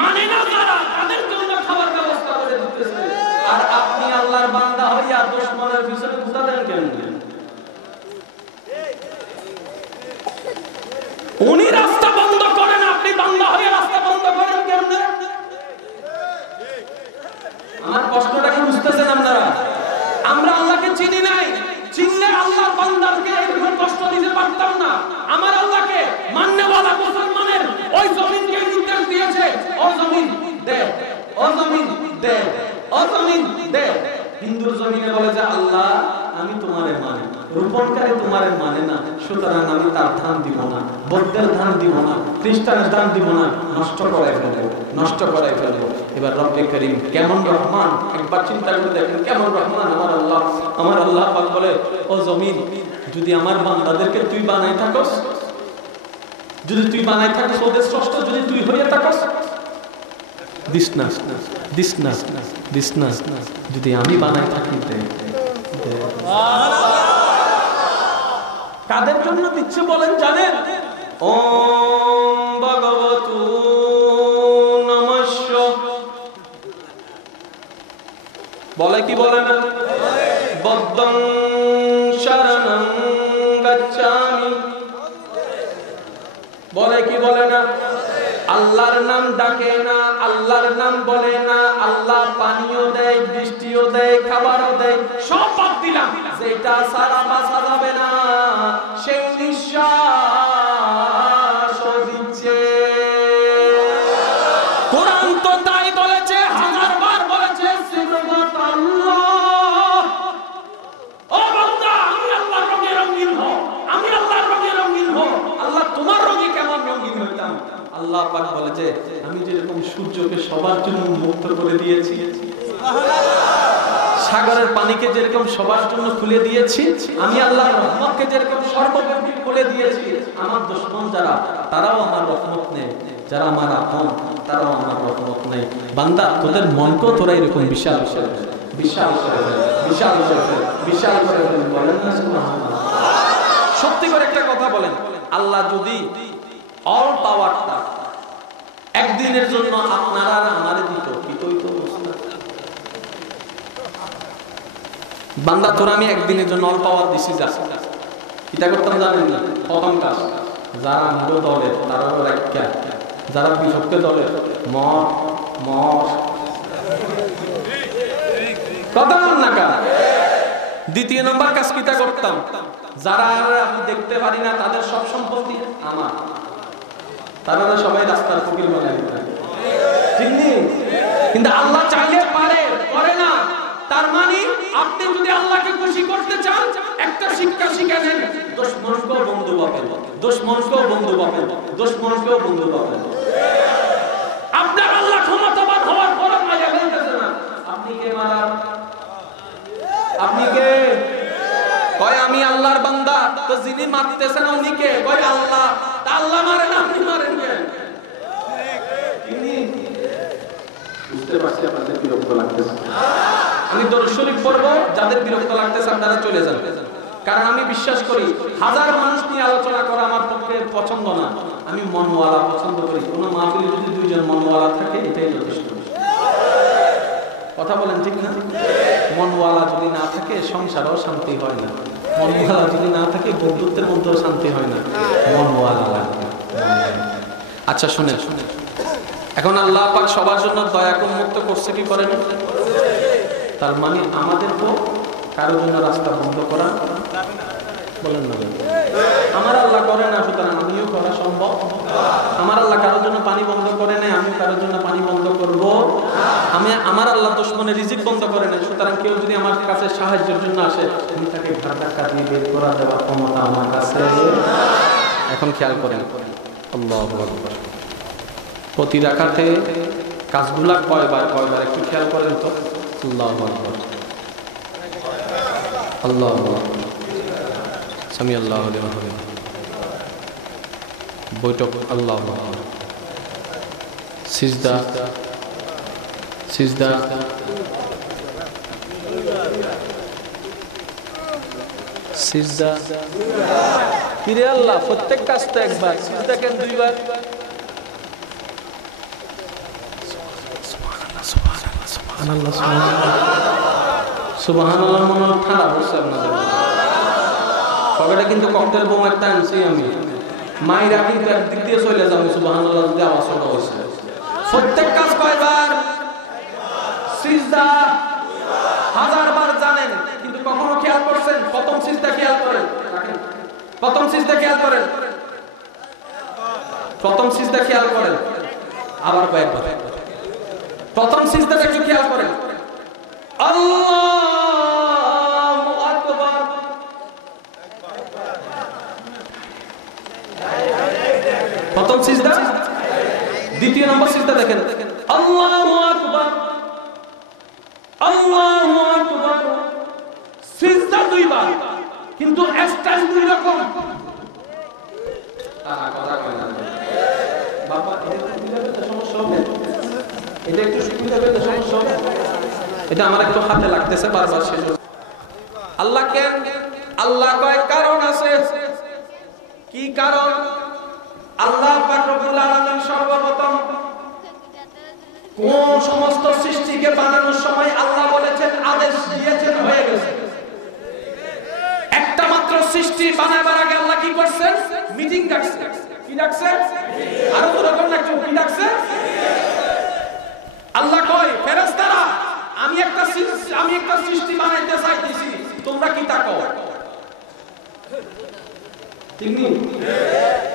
মানে না যারা, তাদের জন্য খাবার ব্যবস্থা করে দিতেছে। আর আপনি আল্লাহর বান্দা হইয়া দুশমনের পিছনে ঘুরতে দেন কেমনে? উনি রাস্তা বন্ধ করেন, আপনি বান্দা হইয়া রাস্তা বন্ধ করেন কেমনে? আমার কষ্টটা কি বুঝতেছেন আপনারা? আমরা আল্লাহকে চিনি নাই, চিনলে আল্লাহর বান্দার গ্রহণকারী তোমার মানে না, সুতরাং আমি তার ধান দিব না, বৌদ্ধের ধান দিব না, খ্রিস্টানের ধান দিব না, নষ্ট করাই ফেলবো, নষ্ট করাই ফেলবো। এবার রব্বে করিম কেমন রহমান, একবার চিন্তা করে দেখেন কেমন রহমান আমার আল্লাহ। আমার আল্লাহ পাক বলে, ও জমিন, যদি আমার বান্দাদেরকে তুই বানাই থাকস, যদি তুই বানাই থাকিস, ওদের স্রষ্টা যদি তুই হয়ে থাকস, দিস না, দিস না, দিস না, যদি আমি বানাই থাকি। কাদের জন্য দিচ্ছে বলেন জানেন? ওম ভগবতু নমস্য বলে কি বলে না? বদ্ধং শরণং গচ্ছামি বলে কি বলে না? আল্লাহর নাম ডাকে না, আল্লাহর নাম বলে না, আল্লাহ পানিও দেয়, বৃষ্টিও দেয়, খাবারও দেয়, সব বাদ দিলাম, যেটা সারা বাঁচা যাবে না সেই নিঃশ্বাস দিচ্ছে। কোরআন তো তাই বলেছে, হাজারবার বলেছে, সিবগাতাল্লাহ, ও বান্দা আমি আল্লাহর রঙে রঙিন হও, আমি আল্লাহর রঙে রঙিন হও। আল্লাহ তোমার রঙে কেমন রঙিন হইতাম? আল্লাহ পাক বলে যে আমি যেরকম সূর্যকে সবার জন্য মুক্ত করে দিয়েছি, সাগরের পানিকে যেরকম সবার জন্য খুলে দিয়েছি, আমি আল্লাহর রহমতকে যেরকম সর্বব্যাপী খুলে দিয়েছি, আমার দুশমন যারা তারাও আমার রহমত নেই, যারা আমার আপন তারাও আমার রহমত নেই। বান্দা তোদের মনকেও তোরা এরকম বিশাল বিশাল বিশাল করে বিশাল বিশাল করে বলেন না সুবহানাল্লাহ। সত্যি করে একটা কথা বলেন, আল্লাহ যদি অল পাওয়ারটা একদিনের জন্য আপনারা আর আমারে দিত, কি কইতো? বান্দা তোর আমি একদিনের জন্য অল পাওয়ার দিছি, যা কিটা করতাম জানেন না? প্রথম কাজ, যারা আমগো দলের তারা একটা, যারা বিপক্ষ দলের মর মর কথা না কা। দ্বিতীয় নম্বর কাজ কিটা করতাম, যারা আমি দেখতে পারি না তাদের সব সম্পত্তি আমার, তারা সবাই রাস্তার ফকির বানাই দিতেন, ঠিক নেই? কিন্তু আল্লাহ চাইলে পারে, করে না। তার মানে আপনি যদি আল্লাহকে খুশি করতে চান, একটা শিক্ষা শিখে নেন, দুশমনকেও বন্ধু পাবেন, দুশমনকেও বন্ধু পাবেন, দুশমনকেও বন্ধু পাবেন। আপনার আল্লাহ ক্ষমতাবান হওয়ার পর মায়া ফেলতেছে না, আপনি কে মারা? আপনি কে? কয় আমি আল্লাহর বান্দা, তো যিনি মারতেছেন উনি কে? কয় আল্লাহ। তা আল্লাহ মারেন, আপনি মারেন কে? বুঝতে পারছি আপনাদের বিরক্ত লাগতেছে। আমি দরুদ শরীফ পড়বো, যাদের বিরক্ত লাগতেছে আপনারা চলে যান, কারণ আমি বিশ্বাস করি হাজার মানুষ নিয়ে আলোচনা করা আমার পক্ষে পছন্দ না। আমি মনওয়ালা পছন্দ করি। কোনো মাহফিলে যদি দুইজন মনওয়ালা থাকে এটাই যথেষ্ট। কথা বলেন ঠিক না? মনওয়ালা যদি না থাকে সংসারেও শান্তি হয় না, মনওয়ালা যদি না থাকে বন্ধুত্বের মধ্যেও শান্তি হয় না, মনওয়ালা লাগবে। আচ্ছা শুনেন, এখন আল্লাহ পাক সবার জন্য দয়া উন্মুক্ত করছে কি করেন? তার মানে আমাদেরকেও কারোর জন্য রাস্তা বন্ধ করা বলেন না? আমার আল্লাহ করে না, সুতরাং আমিও করা সম্ভব। আমার আল্লাহ কারোর জন্য পানি বন্ধ করে না, আমিও কারোর জন্য পানি বন্ধ করব। আমার আল্লাহ দুশমনের রিজিক বন্ধ করে না, সুতরাং কেউ যদি আমার কাছে সাহায্যের জন্য আসে, আমি তাকে ঘাড় ধাক্কা দিয়ে বের করা দেওয়ার ক্ষমতা আমার কাছে। এখন খেয়াল করেন, আল্লাহু আকবার, প্রতি রাকাতে কাজগুলা কয়বার একটু খেয়াল করেন তো। আল্লাহু আকবার, আল্লাহু আকবার, সামি আল্লাহু লিমান হামিদ, বৈঠক, আল্লাহু আকবার, সিজদা সিজদা, সিজদা। কিরে আল্লাহ, প্রত্যেক কাজ তো একবার, সিজদা কেন দুইবার? সুবহানাল্লাহ, সুবহানাল্লাহ মনে খারাপ হচ্ছে আপনাদের। সবাইটা কিন্তু ককটেল বোম একটা আনছি আমি, মাইরা কিন্তু একদিক দিয়ে চলে যাবো সুবহানাল্লাহ যদি আওয়াজ শোনা হয়েছে। প্রত্যেক কাজ কয়বার? সিজদা হাজারবার জানেন, কিন্তু কখনো খেয়াল করছেন? প্রথম সিজদা খেয়াল করেন, প্রথম সিজদা খেয়াল করেন, প্রথম সিজদা খেয়াল করেন, আবার কয়েকবার প্রথম সিজদাটা একটু খেয়াল করেন। আল্লাহু আকবার, প্রথম সিজদা। দ্বিতীয় নম্বর সিজদা দেখেন, আল্লাহু আকবার, আল্লাহু আকবার। সিজদা দুইবার, কিন্তু স্টাইল দুই রকম। বাবা এটা সমস্যা হবে, এটা একটু সুবিধা পেতে সমস্যা হবে, এটা আমার একটু হাতে লাগতেছে বারবার। শেষ আল্লাহ কেন? আল্লাহ কয় কারণ আছে। কি কারণ? আল্লাহ পাক রব্বুল আলামিন সর্বপ্রথম কোন সমস্ত সৃষ্টিকে বানানোর সময় আল্লাহ বলেছেন, আদেশ দিয়েছেন, হয়ে গেছে। একটা মাত্র সৃষ্টি বানাবার আগে আল্লাহ কি করছেন? মিটিং ডাকছে। কি ডাকছে? আরো তো রকম না, কি ডাকছে? আল্লাহ কয়, ফেরেশতারা আমি একটা সৃষ্টি বানাইতে চাইতেছি, তোমরা কি তা কও?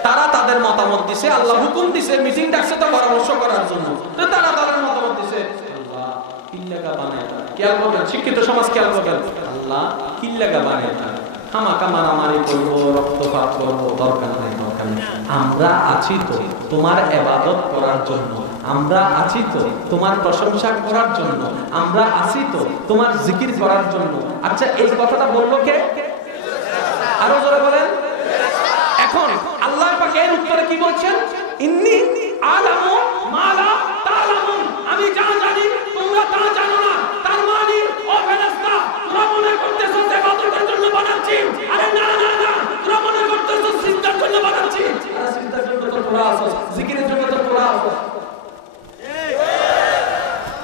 তারা তাদের মতামত দিছে, আল্লাহ হুকুম দিছে, মিটিং ডাকছে তো পরামর্শ করার জন্য। তো তারা তাদের মতামত দিছে, আল্লাহ কিল্লাগা বানায়। খেয়াল করবেন, শিক্ষিত সমাজ খেয়াল করবেন, আল্লাহ কিল্লাগা বানায় না, হামাকা মারামারি করবো, রক্তপাত করবো, দরকার নাই, দরকার নাই। আমরা আছি তো তোমার ইবাদত করার জন্য, আমরা আছি তো তোমার প্রশংসা করার জন্য, আমরা আছি তো তোমার জিকির করার জন্য। আচ্ছা, এই কথাটা বললো কে? আরো জোরে বলেন। এখন আল্লাহ পাক এর উত্তরে কি বলছেন? ইন্নী আলামু মা লা তা'লামুন, আমি যা জানি তোমরা তা জানো না। তার মানে ও ফেরেশতা, তোমরা মনে করতেছো ইবাদতের জন্য বানাচ্ছি। আরে না না না, তোমরা মনে করতেছো সিজদার জন্য বানাচ্ছি। আরে সিজদার জন্য তো তোমরা আসো, জিকিরের জন্য তো তোমরা আসো।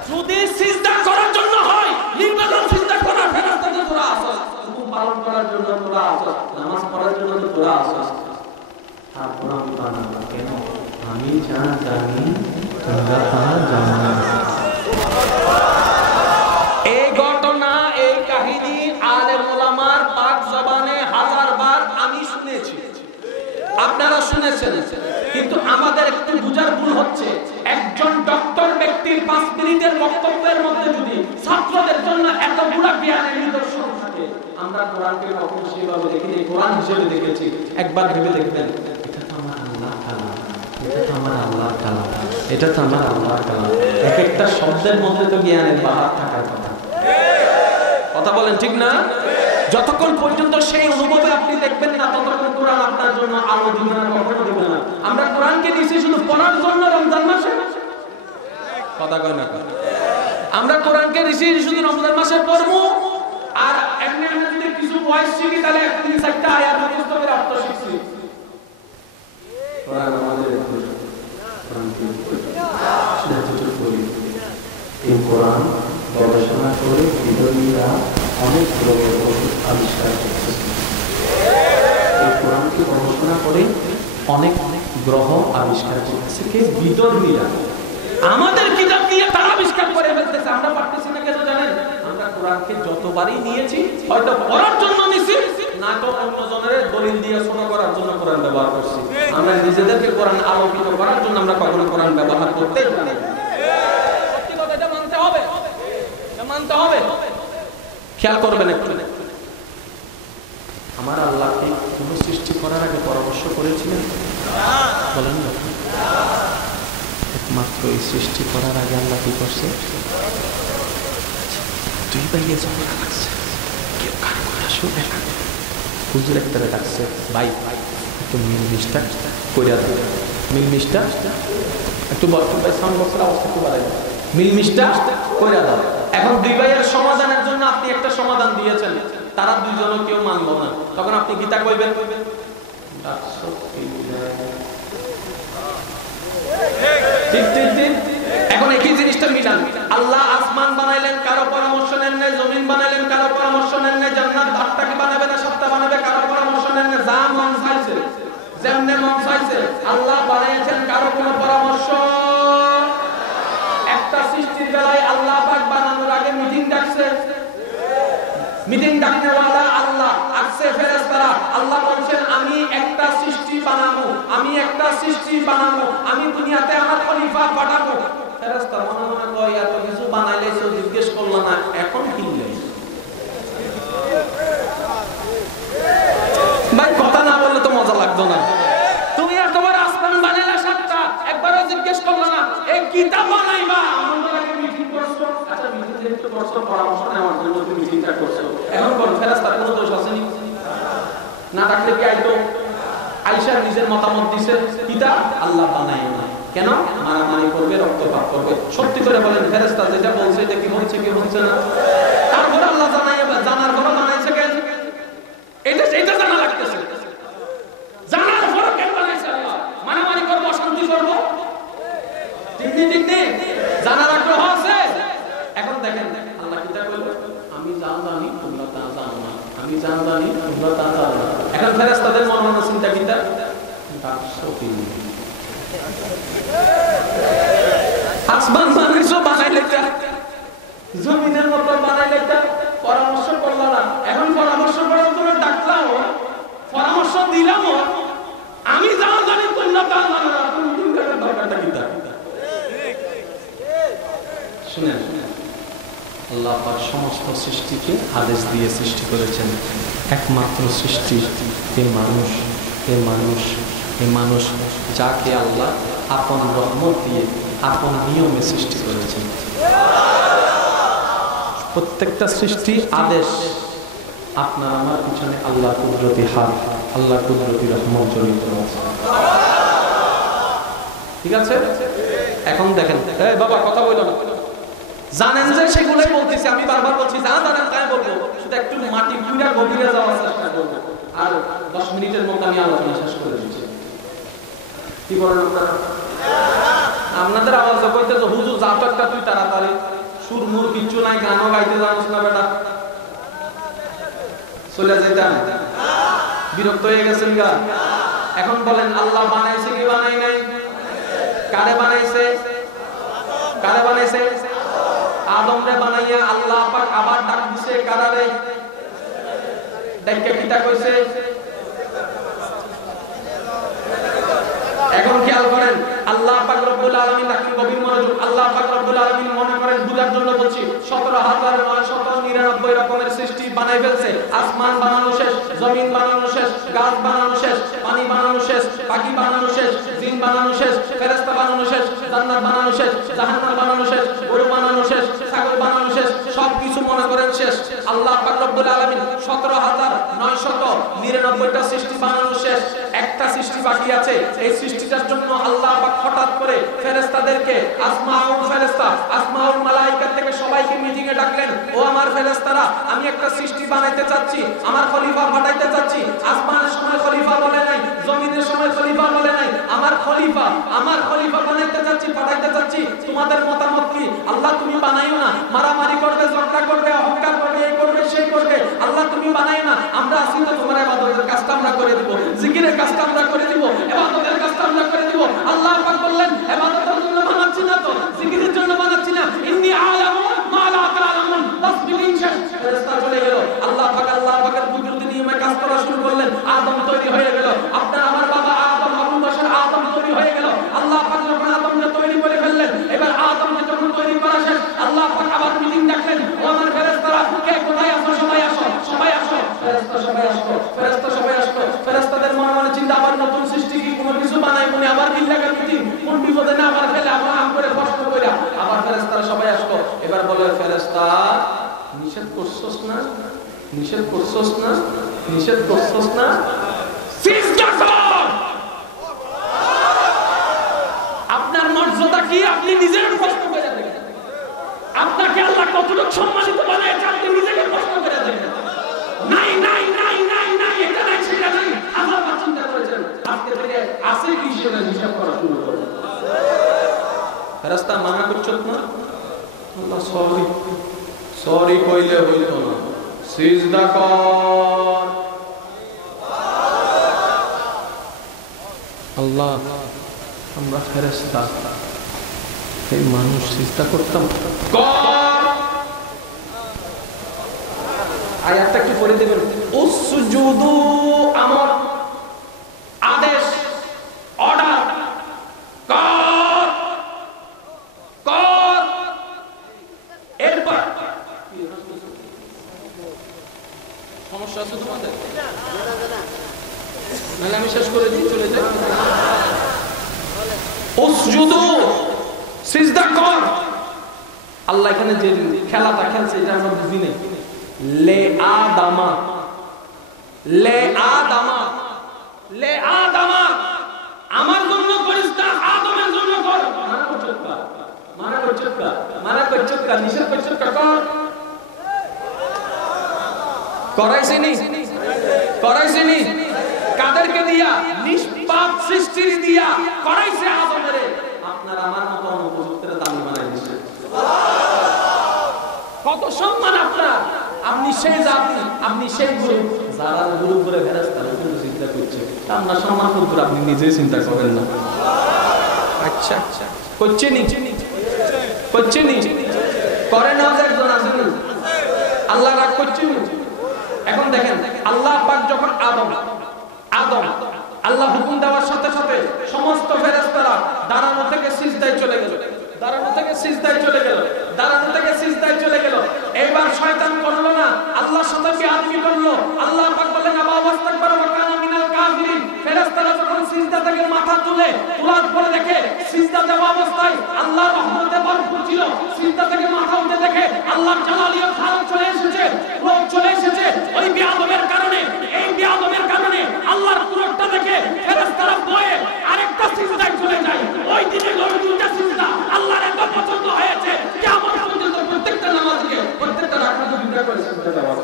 যদি সিজদা করার জন্য হয়, নির্বাচন সিজদা করার ফেরেশতা তো তোমরা আসো, হুকুম পালন করার জন্য তোমরা আসো, নামাজ পড়ার জন্য তো তোমরা আসো। আমি যা জানি তোমরা তা জানো না। এই ঘটনা, এই কাহিনী আলেম ওলামার পাক জবানে হাজারবার আমি শুনেছি, আপনারা শুনেছেন। কিন্তু আমাদের একটু বুঝার ভুল হচ্ছে। একজন ডক্টর ব্যক্তির 5 মিনিটের বক্তব্যের মধ্যে যদি ছাত্রদের জন্য এত গুলা জ্ঞানের নিদর্শন থাকে, আমরা কোরআনকে কখনো সেভাবে দেখিনি, কোরআন হিসেবে দেখেছি। একবার ভেবে দেখবেন, এটা তো আমার আল্লাহর কালাম, এটা তো আমার আল্লাহর কালাম, এটা তো আমার আল্লাহর কালাম। এক একটা শব্দের মধ্যে তো জ্ঞানের বাহার থাকার কথা। কথা বলেন ঠিক না? যতক্ষণ পর্যন্ত সেই অনুভবে আপনি দেখবেন না, ততক্ষণ কোরআন আপনার জন্য আলো দিবে না, কখনো দিবে না। আমরা কোরআনকে দিয়েছি শুধু পড়ার জন্য রমজান মাসে। কথা কয় না? আমরা কোরআনকে দিয়েছি শুধু রমজান মাসে পড়বো, আর এমনি আমরা যদি কিছু ভয়েস শিখি তাহলে 3-4টা আয়াত মুখস্থ করে অর্থ শিখছি। কোরআন আমাদের এই কোরআন গবেষণা করে বিজ্ঞানীরা অনেক রোগের ওষুধ আবিষ্কার করছে। এই কোরআনকে গবেষণা করে অনেক গ্রহ আবিষ্কার করতেছে কে? বিজ্ঞানীরা। আমাদের কিতাব দিয়ে তারা আবিষ্কার করে ফেলতেছে, আমরা পারতেছি না কেন জানেন? আমরা কোরআনকে যতবারই নিয়েছি, হয়তো পড়ার জন্য নিছি, না তো অন্যজনের দলিল দিয়ে শোনা করার জন্য কোরআন ব্যবহার করছি। আমরা নিজেদেরকে কোরআন আলোকিত করার জন্য আমরা কখনো কোরআন ব্যবহার করতেই পারি না। সত্যি কথা, এটা মানতে হবে, এটা মানতে হবে। খেয়াল করবেন একটু, আমার আল্লাহকে কোন সৃষ্টি করার আগে পরামর্শ করেছিলেন? বলেন না। একমাত্র এই সৃষ্টি করার আগে আল্লাহ কি করছে? দুই ভাইয়ে ঝগড়া লাগছে, কেউ কার কথা শুনে না। হুজুর একটা ডাকছে, ভাই একটু মিল মিষ্টা কইরা দাও, মিল মিষ্টা একটু ভাই সাউন্ড বক্সের আওয়াজ একটু বাড়াই দাও, মিল মিষ্টা কইরা দাও। এখন দুই ভাইয়ের সমাধানের জন্য আপনি একটা সমাধান দিয়েছেন, তারা দুইজনও কেউ মানলো না, তখন আপনি গীতা কইবেন ঠিক ঠিক ঠিক। এখন একই জিনিসটা মিলান। আল্লাহ আসমান বানাইলেন, কারো পরামর্শ নেন না। জমিন বানাইলেন, কারো পরামর্শ নেন না। জান্নাত 8টাকে বানাবে না 7টা বানাবে, কারো পরামর্শ নেন না। যা মন চাইছে, যেমনে মন চাইছে আল্লাহ বানাইছেন, কারো কোনো পরামর্শ। একটা সৃষ্টির বেলায় আল্লাহ পাক বানানোর আগে মিটিং ডাকছে, মিটিং ডাকনেওয়ালা আল্লাহ, আসছে ফেরেশতারা। আল্লাহ বলছেন, আমি একটা সৃষ্টি বানাবো, আমি একটা সৃষ্টি বানাবো, আমি দুনিয়াতে আমার খলিফা পাঠাবো। ফেরেশতা মনে মনে কয়, এত কিছু বানাইলেছো, জিজ্ঞেস করলো না, এখন কিনলে ভাই কথা না বললে তো মজা লাগতো না। তুমি এতবার আসমান বানাইলে কিতাব বানাইবা আমাদের আগে মিটিং করছো, আচ্ছা মিটিং যেহেতু করছো পরামর্শ নেওয়ার জন্য তুমি মিটিংটা করছো, এখন কোন ফেরেশতার কোনো দোষ আছে নি? না থাকলে কি আইতো? আয়েশা নিজের মতামত দিছে, কিতাব আল্লাহ বানাইও না। কেন? মারামারি করবে, রক্তপাত করবে। সত্যি করে বলেন ফেরেশতা যেটা বলছে এটা কি হচ্ছে কি হচ্ছে না? তারপরে আল্লাহ জানার পরে বানাইছে কেন? এটা জানা লাগতেছে। জানার পরে কেন বানাইছে আল্লাহ? মারামারি করব, অশান্তি করব, ঠিক নেই? জানার আগ্রহ আছে? এখন দেখেন আল্লাহ কিতাব বলল আমি জানি তোমরা তা জানো না, আমি জানি তোমরা তা জানো না। এখন ফেরেশতাদের মন মনে চিন্তা কিতাব আসমান বানাইছো, বানাইলেটা জমিনের মতো বানাইলেটা পরামর্শ করলো না। এখন পরামর্শ করার জন্য ডাকলাম, পরামর্শ দিলাম, আমি জানি তোমরা তা জানো না, তুমি চিন্তার দরকারটা কিতাব। শুনেন আল্লাহ পাক সমস্ত সৃষ্টিকে আদেশ দিয়ে সৃষ্টি করেছেন। একমাত্র সৃষ্টি এ মানুষ যাকে আল্লাহ আপন রহমত দিয়ে আপন নিয়মে সৃষ্টি করেছেন। প্রত্যেকটা সৃষ্টি আদেশ। আপনার আমার পিছনে আল্লাহ কুদরতি হাত, আল্লাহ কুদরতি রহমত জড়িত আছে। ঠিক আছে? এখন দেখেন বাবা কথা বললো না, জানেন যে সেগুলোই বলতেছি, আমি বারবার বলছি যা জানেন তাই বলবো, শুধু একটু মাটি খুঁড়া গভীরে যাওয়ার চেষ্টা করবো। আর 10 মিনিটের মধ্যে আমি আলোচনা শেষ করে দিচ্ছি। কি বলেন আপনারা? আপনাদের আওয়াজ কইতেছে হুজুর যা তো একটা তুই তাড়াতাড়ি, সুর মুর কিচ্ছু নাই, গানও গাইতে জানোস না বেটা, চলে যেতাম, বিরক্ত হয়ে গেছেন গা। এখন বলেন আল্লাহ বানাইছে কি বানাই নাই? কারে বানাইছে? কারে বানাইছে? আদমরে বানাইয়া আল্লাহ পাক আবার ডাক দিছে কারারে? ডাইকা কিতা কইছে? এখন খেয়াল করেন আল্লাহ পাক রব্বুল আলামিন রাখেন গভীর মনোযোগ। আল্লাহ পাক রব্বুল আলামিন মনে করেন বুঝার জন্য বলছি 17,999 রকমের সৃষ্টি বানাই ফেলছে। আসমান বানানো শেষ, জমিন বানানো শেষ, গাছ বানানো শেষ, পানি বানানো শেষ, পাখি বানানো শেষ, জিন বানানো শেষ, ফেরেশতা বানানো শেষ, জান্নাত বানানো শেষ, জাহান্নাম বানানো শেষ, গরু বানানো শেষ, ছাগল বানানো শেষ, সবকিছু মনে করেন শেষ। আল্লাহ পাক রব্বুল আলামিন 17,999টা সৃষ্টি বানানো শেষ, একটা সৃষ্টি বাকি আছে। এই সৃষ্টিটার জন্য আল্লাহ পাক হঠাৎ করে ফেরেশতাদেরকে আসমাউল ফেরেশতা, আসমাউল মালায়েকা থেকে সবাইকে মিটিং এ ডাকলেন, ও আমার ফেরেশতারা, আমি একটা সৃষ্টি বানাইতে চাচ্ছি, আমার খলিফা পাঠাইতে চাচ্ছি। আসমানের সময় খলিফা বলে নাই, জমিনের সময় খলিফা বলে নাই, আমার খলিফা বানাইতে চাচ্ছি, পাঠাইতে চাচ্ছি। তোমাদের মতামত কি? আল্লাহ তুমি বানাইও না, মারামারি করবে, ঝগড়া করবে, অহংকার করবে, এই করবে, সেই করবে, আল্লাহ তুমি বানাইও না। আমরা আসি তো তোমার ইবাদতের কাজটা আমরা করে দিব, জিকিরের কাজটা আমরা করে দিব, ইবাদতের কাজটা আমরা করে দিব। আল্লাহ পাক বললেন ইবাদতের জন্য বানাচ্ছি না তো, জিকিরের জন্য বানাচ্ছি না। ইন্নী আ'লামু মা লা তা'লামুন। তাসবিহ শেষ, ফেরেশতা চলে গেল। আল্লাহ পাকের কুদরতি নিয়মে কাজ করা শুরু করলেন। আদম তৈরি হয়ে গেল। আপনার আমার বাবা আদম, আবুল বাশার আদম তৈরি হয়ে গেল। আল্লাহ পাক যখন আদমকে তৈরি করে ফেললেন, এবার আদমকে যখন তৈরি করা শেষ, আল্লাহ পাক আবার মিটিং ডাকলেন, ও আমার ফেরেশতারা, কে কোথায় আছো? সবাই আসো, সবাই আসো। ফেরেশতা সবাই আসো, ফেরেশতা সবাই আসো। ফেরেশতাদের মনে মনে চিন্তা, আবার নতুন সৃষ্টি কি কোনো কিছু বানাই মনে আবার বিল্লাগের মিটিং, কোন বিপদে না আবার ফেলে আবার আম করে কষ্ট কইরা আবার ফেরেশতারা সবাই আসো। এবার বলে ফেরেশতা, নিষেধ করছস না, নিষেধ করছস না, নিষেধ করছস না, সিজদা কর। আপনার মর্যাদা কি আপনি নিজের প্রশ্ন করে দেখেন। আপনাকে আল্লাহ কতটুকু সম্মানিত বানায় আপনি নিজেকে প্রশ্ন করে দেখেন। নাই নাই নাই নাই নাই, এটা নাই সেটা নাই, আল্লাহ চিন্তা করেছেন। আজকে থেকে আছে কি সেটা হিসাব করা শুরু করেন। ফেরেশতা মানা করছস না, আল্লাহ সরি কইলে হইতো না, সিজদা কর। আল্লাহ আমরা ফেরেশতা, এই মানুষ সিজদা করতাম, কর। আয়াতটা কি পড়ে দেবেন? উসজুদু, আমর, আদেশ, অর্ডার, কর কর। এরপর সমস্যা আছে তোমাদের? নাহলে আমি শেষ করে দিই, চলে যাই। উসজুদু, আল্লাহ এখানে যে খেলাটা খেলছে এটা আমরা বুঝি নাই। লে আদামা, লে আদামা, লে আদামা, আমার জন্য করিস না, আদমের জন্য কর। মানা করছো কা, মানা করছো কা, মানা করছো কা, নিষেধ করছো কা, কর। করাইছেনি, করাইছেনি কাদেরকে দিয়া? নিষ্পাপ সৃষ্টির দিয়া করাইছে আদমেরে। আপনার আমার মতো অনুপযুক্তের দামি বানাই দিয়েছে। কত সম্মান আপনার, আপনি সেই জাতি, আপনি সেই গুরু, যারা গুরু করে ফেরেশতারা কিন্তু চিন্তা করছে আপনার সম্মান করতে, আপনি নিজেই চিন্তা করেন না। আচ্ছা আচ্ছা করছে নি, করছে নি, করে না যে একজন আছেন আল্লাহ রাগ করছে নি। এখন দেখেন আল্লাহ পাক যখন আদম আল্লাহ হুকুম দেওয়ার সাথে সাথে সমস্ত ফেরেশতারা দাঁড়ানো থেকে সিজদায় চলে গেল, দাঁড়ানো থেকে সিজদায় চলে গেল, দাঁড়ানো থেকে সিজদায় চলে গেল। এবার শয়তান করলো না, আল্লাহর সাথে বিআদবি করলো। আল্লাহ পাক বলেন আবা ওয়াস্তাকবারা ওয়া কানা মিনাল কাফিরিন। ফেরেশতারা যখন সিজদা থেকে মাথা তোলার পরে দেখে সিজদা দেওয়া অবস্থায় আল্লাহর রহমতে ভরপুর ছিল। সিজদা থেকে মাথা উঠে দেখে আল্লাহর জালালিয়ত হারাম চলে এসেছে, রূপ চলে এসেছে। ওই বিআদবের কারণে, এই বিআদবের কারণে আল্লাহর কুরবটা দেখে ফেরেশতারা ভয়ে আরেকটা সিজদায় চলে যায়। ওই দিনে ওই দুইটা সিজদা আল্লাহর এত পছন্দ হয়েছে কিয়ামত পর্যন্ত প্রত্যেকটা নামাজকে, প্রত্যেকটা রাকাতে দুইটা করে সিজদা দেওয়া।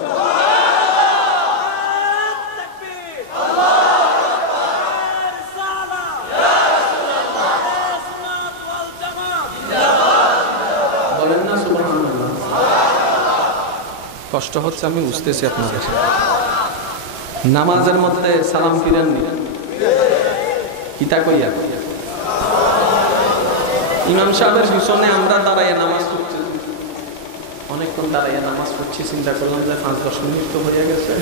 কষ্ট হচ্ছে, আমি বুঝতেছি আপনাদের। নামাজের মধ্যে সালাম ফিরাননি কিতা কইয়া? ইমাম সাহেবের পিছনে আমরা দাঁড়াইয়া নামাজ পড়ছি, অনেকক্ষণ দাঁড়াইয়া নামাজ পড়ছি। চিন্তা করলাম যে 5-10 মিনিট তো হয়ে গেছে,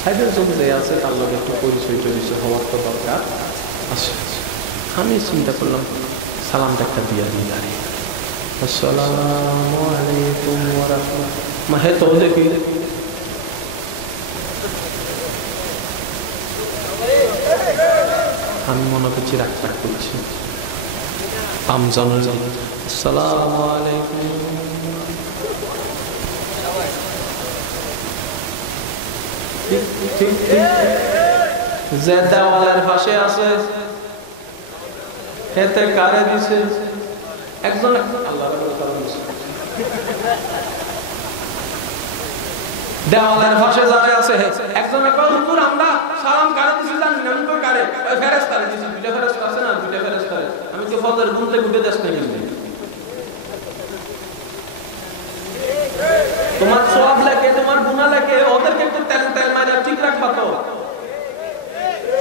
সাইডের জন যে আছে তার লগে একটু পরিচয় হওয়ার তো দরকার আছে। আমি চিন্তা করলাম সালামটা একটা দিয়া দিই, দাঁড়িয়ে আসসালামু আলাইকুম ওয়া রাহমাতুল্লাহ। মাহে তো দেখি আমি মনে করছি রাগ করছি। আসসালামু আলাইকুম, যে দেওয়ালের পাশে আছে হেতে কারে দিছে একজন, দেওয়ালের পাশে যারা আছে একজন হুজুর আমরা সালাম কারে দিছি জানি না, আমি কই কারে? ওই ফেরেশতারে দিছি। দুইটা ফেরেশতা আছে না, দুইটা ফেরেশতারে। আমি কি ফজর ঘুম থেকে উঠে যাস না কিন্তু তোমার সওয়াব লাগে, তোমার গুনাহ লাগে, ওদেরকে একটু তেল মাইরা ঠিক রাখবা তো।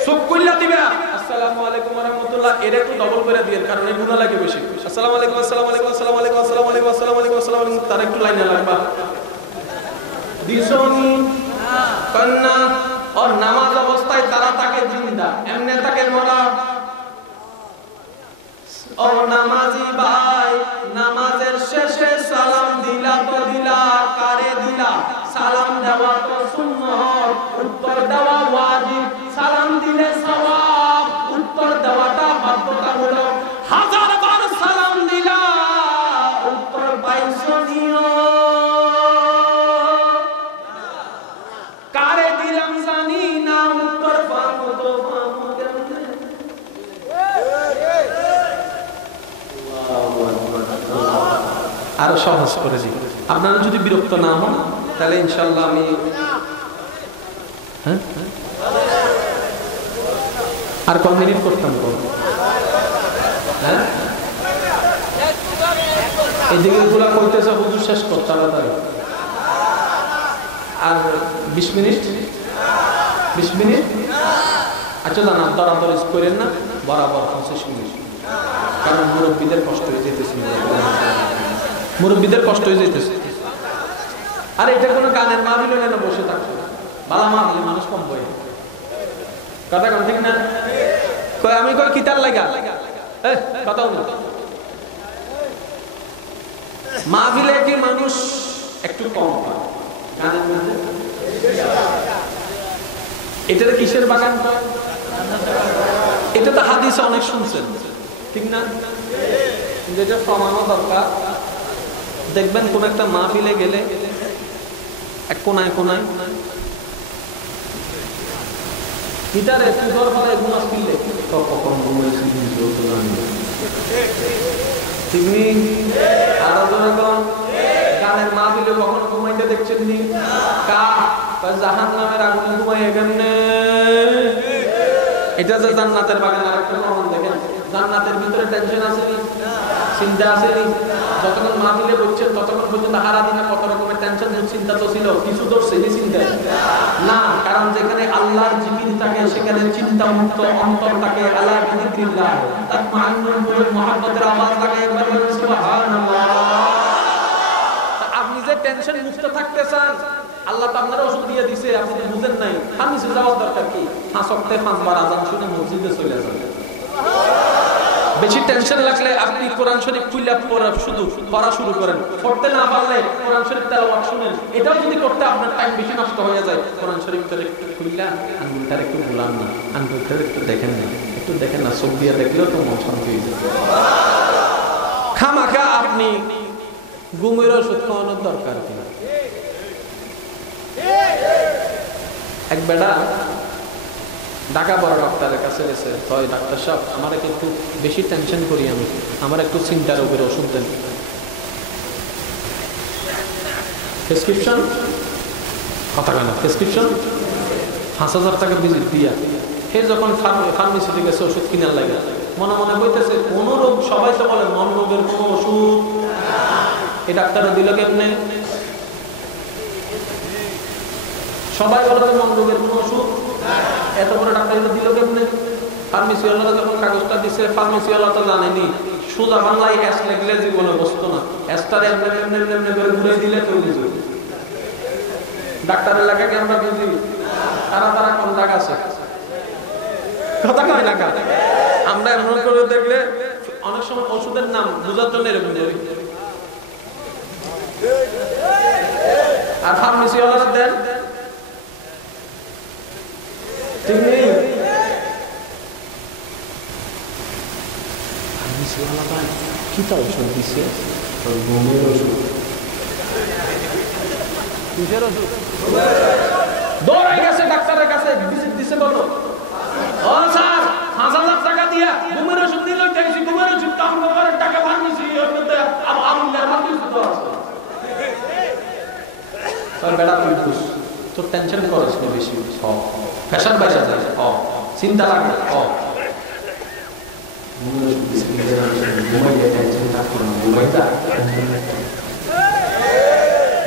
চোখ কইলা দিবা আসসালামু আলাইকুম ওয়া রাহমাতুল্লাহ, এর একটু ডবল করে দিয়েন, কারণ এই গুনাহ লাগে বেশি। আসসালামু আলাইকুম, আসসালামু আলাইকুম, আসসালামু আলাইকুম, আসসালামু আলাইকুম, আসসালামু আলাইকুম, আসসালামু আলাইকুম, তার একটু লাইনে লাগবা। দিশনি কন্না और নামাজ অবস্থায় তারা তাকে জিন্দা, এমনে তাকে মরা। ও নামাজি ভাই, নামাজের শেষে সালাম দিলা তো দিলা, কারে দিলা? সালাম দেওয়া তো সুন্নাত, উত্তর দেওয়া ওয়াজিব। সালাম দিলে সওয়াব, উত্তর দেওয়াটা বাধ্যতামূলক। হাজার বার সালাম দিলা, উত্তর পাইছো নিও, কারে দিলাম জানি না, উত্তর পাবো তো পাবো কেমনে? আরো সহজ করে দিই, আপনারা যদি বিরক্ত না হন তাহলে ইনশাআল্লাহ আমি আর কত মিনিট করতাম? হ্যাঁ, এদিকে গুলা কইতেছে হুজুর শেষ করতে হবে, আর 20 মিনিট 20 মিনিট। আচ্ছা জান, আপনারা করেন না, বরাবর 25 মিনিট, কারণ মুরব্বীদের কষ্ট হয়ে যেতেছে, মুরব্বীদের কষ্ট হয়ে যেতেছে। আর এটা কোনো গানের মাহফিল হলে না, বসে থাকবে বালা মাহফিলে মানুষ কম বই, কথা কম ঠিক না? কই আমি কই কিতার লাগা কথা বল, মাহফিলে কি মানুষ একটু কম পায়, গানের মধ্যে এটা কিসের বাগান? এটা তো হাদিসে অনেক শুনছেন, ঠিক না? যেটা প্রমাণও দরকার, দেখবেন কোন একটা মাহফিলে গেলে এক কোনায় কোনায় গিটারে সুন্দর ভাবে গুনাস কিনলে কখন ঘুমাইছি তুমি আরো যখন গানের মাহফিলে কখন ঘুমাইতে দেখছেন নি জাহান্নামের আগুনে ঘুমাইয়ে কেমনে এটা যে জান্নাতের বাগান আরেকটা প্রমাণ দেখেন জান্নাতের ভিতরে টেনশন আছে নি চিন্তা আছে নি যতক্ষণ মাহফিলে বলছেন ততক্ষণ পর্যন্ত হারা দিনে কত রকমের টেনশন চিন্তা তো ছিল কিছু ধরছে এই চিন্তা না কারণ যেখানে আল্লাহর জিকির থাকে সেখানে চিন্তা মুক্ত অন্তর থাকে আল্লাহ বিযিকরিল্লাহ তাতমাইন্নুল কুলুব মুহাব্বতের আওয়াজ লাগে একবার বলেন সুবহানাল্লাহ আপনি যে টেনশন মুক্ত থাকতে চান আল্লাহ তো আপনার ওষুধ দিয়ে দিয়েছে আপনি বুঝেন নাই আমি যাওয়ার দরকার কি 5 ওয়াক্তে 5 বার আযান শুনে মসজিদে চলে যান বেশি টেনশন লাগলে আপনি কোরআন শরীফ খুলে পড়া শুরু করেন পড়তে না পারলে কোরআন শরীফ তেলাওয়াত শুনেন এটাও যদি করতে আপনার টাইম বেশি নষ্ট হয়ে যায় কোরআন শরীফ একটু খুললে আঙ্গুলটার একটু বুলান না আঙ্গুলটার একটু দেখেন না চোখ দিয়ে দেখলেও তো মন শান্তি হয়ে যাবে খামাখা আপনি ঘুমের ওষুধ খাওয়ানোর দরকার কি এক বেটা ঢাকা বড় ডাক্তারের কাছে গেছে তয় ডাক্তার সাহেব আমার একটু বেশি টেনশন করি আমি আমার একটু চিন্তার উপরে ওষুধ দেন প্রেসক্রিপশন কথা কেন প্রেসক্রিপশন 5,000 টাকা ভিজিট দিয়া সে যখন ফার্মেসিতে গেছে ওষুধ কিনার লাগে মনে মনে কইতেছে কোন রোগ সবাই তো বলে মন রোগের কোন ওষুধ এই ডাক্তারও দিল কেমনে সবাই বলে মন রোগের কোন ওষুধ এত বড় ডাক্তার দিল কেমনে ফার্মেসিওয়ালা যখন কাগজটা দিছে ফার্মেসিওয়ালা তো জানেনি সোজা বাংলায় এস লিখলে জীবনে বসতো না এসটার এমনি করে ঘুরে দিলে তো বুঝো ডাক্তারের এলাকাকে আমরা বুঝি তারা কোন জায়গা আছে কথা কয় না আমরা এমন করে দেখলে অনেক সময় ওষুধের নাম বোঝার জন্য এরকম করি আর ফার্মেসিওয়ালা দেন ঠিক নেই কি তা ওষুধ দিচ্ছে ঘুমের ওষুধ কিসের ওষুধ দৌড়াই গেছে ডাক্তারের কাছে ভিজিট দিছে বলো ও স্যার 5,000 টাকা দিয়া ঘুমের ওষুধ দিল দেখছি ঘুমের ওষুধ কাম করে টাকা ভাঙিছি ওর মধ্যে আমুলের হাদিস তো আছে স্যার বেটা তুই খুশ তো টেনশন করিস না বেশি ফ্যাশন বাইসা যায় চিন্তা লাগে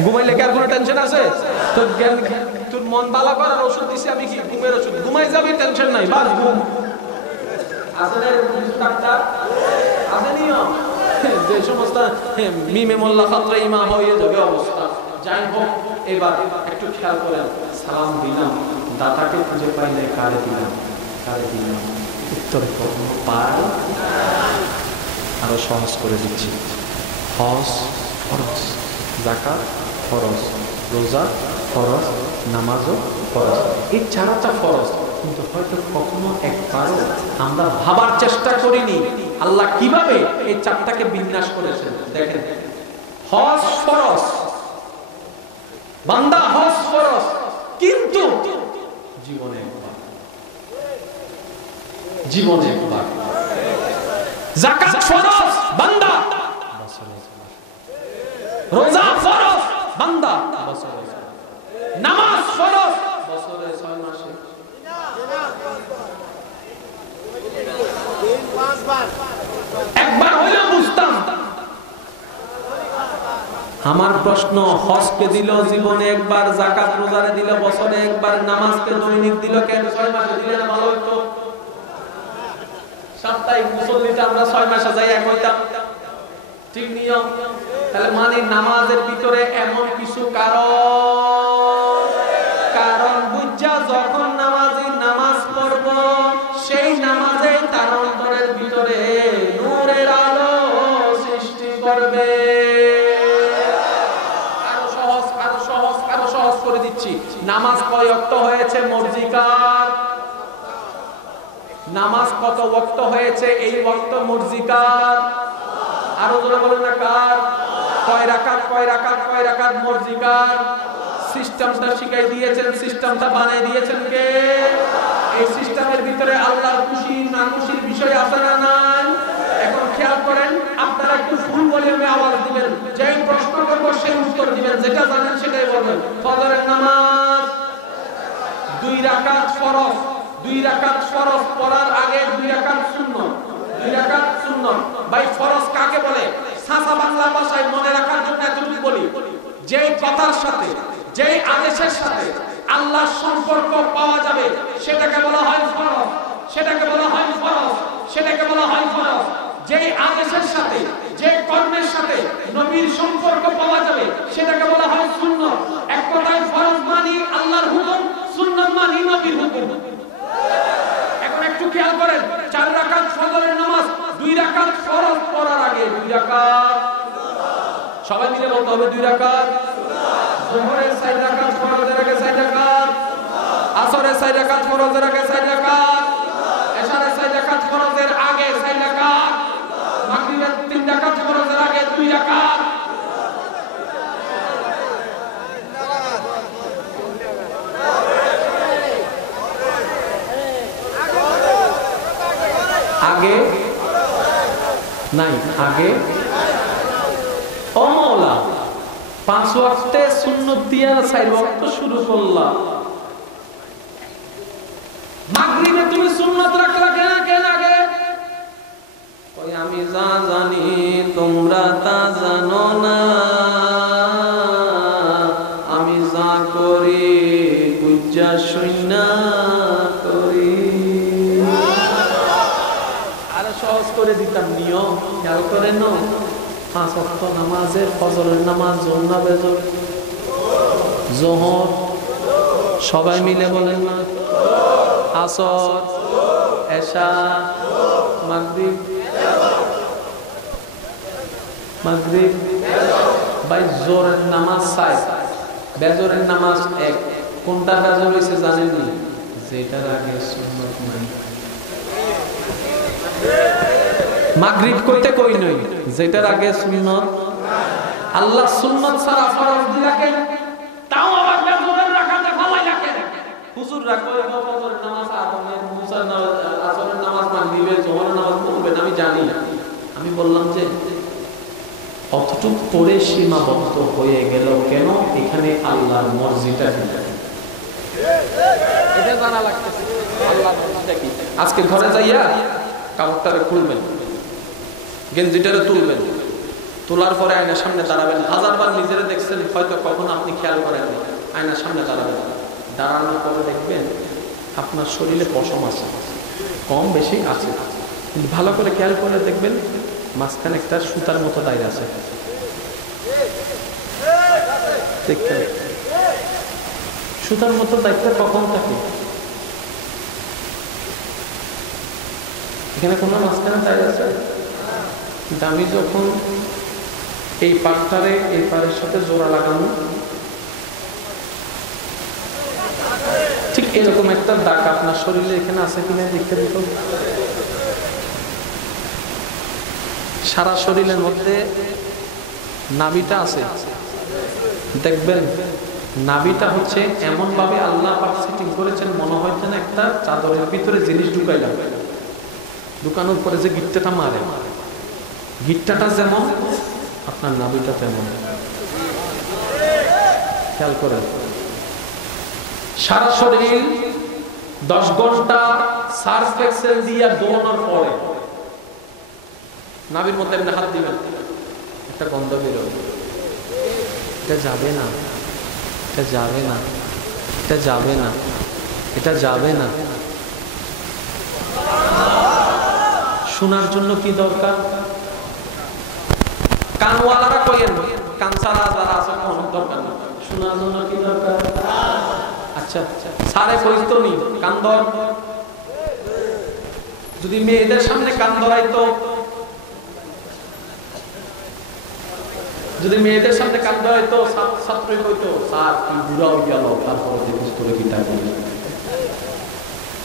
ঘুমাইলে কি আর কোনো টেনশন আছে তোর মন ভালো করার ওষুধ দিছি আমি কি ঘুমের ওষুধ ঘুমাই যাবি টেনশন নাই বাস ঘুম যে সমস্ত মিমে মোল্লা খাতরা ইমা হয়ে যাবে অবস্থা যাই হোক এবার একটু খেয়াল করেন সালাম দিলাম দাতাকে খুঁজে পাইলে কারে দিলাম উত্তর পায় আরো সহজ করে দিচ্ছি হজ ফরজ যাকাত ফরজ রোজা ফরজ নামাজও ফরজ এই চারটা ফরজ কিন্তু হয়তো কখনো একবারও আমরা ভাবার চেষ্টা করিনি আল্লাহ কিভাবে এই চারটাকে বিন্যাস করেছেন দেখেন হজ ফরজ বান্দা হজ ফরজ কিন্তু জীবনে একবার যাকাত ফরজ বান্দা রোজা ফরজ বান্দা নামাজ ফরজ বছরে 6 মাসে একবার হইলেও বুঝতাম আমার প্রশ্ন হজকে দিল জীবনে একবার যাকাত রোজারে দিল বছরে একবার নামাজকে দৈনিক দিল কেন 6 মাসে দিলে না ভালো হতো সাপ্তাহিক মুসল্লিতে আমরা 6 মাসে যাই এক হইতাম ঠিক নিয়ম তাহলে মানে নামাজের ভিতরে এমন কিছু কারণ বুঝা যখন নামাজি নামাজ পড়ব সেই নামাজে তার অন্তরের ভিতরে নূরের আলো সৃষ্টি করবে আরো সহজ করে দিচ্ছি নামাজ কয় ওয়াক্ত হয়েছে মর্জিকার নামাজ কত ওয়াক্ত হয়েছে এই ওয়াক্ত মর্জিকার আরো জোরে বলেন না কার কয় রাকাত কয় রাকাত কয় রাকাত মর্জি কার? সিস্টেমটা শিখাই দিয়েছেন, সিস্টেমটা বানিয়ে দিয়েছেন কে? এই সিস্টেমের ভিতরে আল্লাহর খুশি না খুশির বিষয় আছে না নাই? এখন খেয়াল করেন, আপনারা একটু ফুল ভলিউমে আওয়াজ দিবেন, যেই প্রশ্ন করব সেই উত্তর দিবেন, যেটা জানেন সেটাই বলবেন। ফজরের নামাজ 2 রাকাত ফরজ, 2 রাকাত ফরজ পড়ার আগে 2 রাকাত সুন্নাত, 2 রাকাত সুন্নাত। ভাই ফরজ কাকে বলে? সাসা বাংলা ভাষায় মনে রাখার জন্য এতটুকু বলি, যেই কথার সাথে যেই আদেশের সাথে আল্লাহর সম্পর্ক পাওয়া যাবে সেটাকে বলা হয় ফরজ, সেটাকে বলা হয় ফরজ, সেটাকে বলা হয় ফরজ। যেই আদেশের সাথে যে কর্মের সাথে নবীর সম্পর্ক পাওয়া যাবে সেটাকে বলা হয় সুন্নাত। এক কথায় ফরজ মানি আল্লাহর হুকুম, সুন্নাত মানি নবীর হুকুম। এখন একটু খেয়াল করেন, 4 রাকাত ফজরের নামাজ, 2 রাকাত ফরজ পড়ার আগে 2 রাকাত, সবাই মিলে বলতে হবে 2 রাকাত। যোহরের 4 রাকাত ফরজের আগে 4 রাকাত, আসরের 4 রাকাত ফরজের আগে 4 রাকাত, এশারের 4 রাকাত ফরজের আগে 4 রাকাত, মাগরিবের 3 রাকাত ফরজের আগে 2 রাকাত। আগে নাই, আগে ও মাওলা 5 ওয়াক্তে সুন্নাত দিয়া 4 ওয়াক্ত শুরু করলাম। মাগরিবে তুমি সুন্নাত রাখলা কেন আগে? ওই আমি যা জানি তোমরা তা জানো না, আমি যা করি বুঝা শুনা করি। আরো সহজ করে দিতাম নিয়ম, খেয়াল করে নাও। 5 ওয়াক্ত নামাজের ফজরের নামাজ জোহর না বেজর? জোহর সবাই মিলে বলেন না? আসর, এশা, মাগরিব, মাগরিব। ভাই জোহরের নামাজ 4, বেজরের নামাজ 1। কোনটা বেজর হইছে জানেননি? যেটার আগে সুন্নাত নাই। মাগরিব কইতে কই নই, যেটার আগে সুন্নাত। আল্লাহ সুন্নাত ছাড়া ফরজ দিলা কেন? তাও আবার বেজরের রাকাতে ফালাই রাখেন। হুজুর রাখো ফজরের নামাজ, আদমের মুসার নামাজ, আসরের নামাজ, মাগরিবের জোহরের নামাজ পড়বেন, আমি জানি। আমি বললাম যে অতটুকু পড়ে সীমাবদ্ধ হয়ে গেল কেন? এখানে আল্লাহর মর্জিটা কি? এটা জানা লাগতেছে আল্লাহর মর্জিটা কি। আজকে ঘরে যাইয়া কাপড়টারে খুলবেন, গেঞ্জিটারে তুলবেন, তোলার পরে আয়নার সামনে দাঁড়াবেন। 1000 বার নিজেরা দেখছেন, হয়তো কখনো আপনি খেয়াল করেন, আয়নার সামনে দাঁড়াবেন। দাঁড়ানোর পরে দেখবেন আপনার শরীরে পশম আছে, কম বেশি আছে, কিন্তু ভালো করে খেয়াল করে দেখবেন মাঝখানে একটা সুতার মতো দাঁড়িয়ে আছে। দেখতে সুতার মতো দায়িত্ব কখন থাকে? এখানে কোনো মাঝখানে দাঁড়িয়ে আছে। কিন্তু আমি যখন এই পাটটারে এই পাড়ের সাথে জোড়া লাগানো, ঠিক এরকম একটা দাগ আপনার শরীরে এখানে আছে কিনা দেখতে দিত। সারা শরীরের মধ্যে নাভিটা আছে, দেখবেন নাভিটা হচ্ছে এমন ভাবে আল্লাহ পাক সেটিং করেছেন, মনে হয় যেন একটা চাদরের ভিতরে জিনিস ঢুকাইলাম। ঢুকানোর পরে যে গিট্টাটা মারে, গিট্টাটা যেমন আপনার নাভিটা তেমন। খেয়াল করেন, সারা শরীর 10 ঘন্টা সার্ফ এক্সেল দিয়া দৌড়ানোর পরে নাভির মধ্যে এমনি হাত দিবেন, একটা গন্ধ বেরোবে। এটা যাবে না, এটা যাবে না, এটা যাবে না, এটা যাবে না। শোনার জন্য কি দরকার? কানওয়ালারা কইেন, কানসারা যারা আছে কোনো দরকার নেই। শোনার জন্য কি দরকার? আচ্ছা সারে কইতো নি কান ধর। যদি মেয়েদের সামনে কান ধরাইতো, যদি মেয়েদের সামনে কান ধরাইতো, ছাত্রই কইতো স্যার কি বুড়া হয়ে গেল, তারপরে জিজ্ঞেস করে কি টাকা।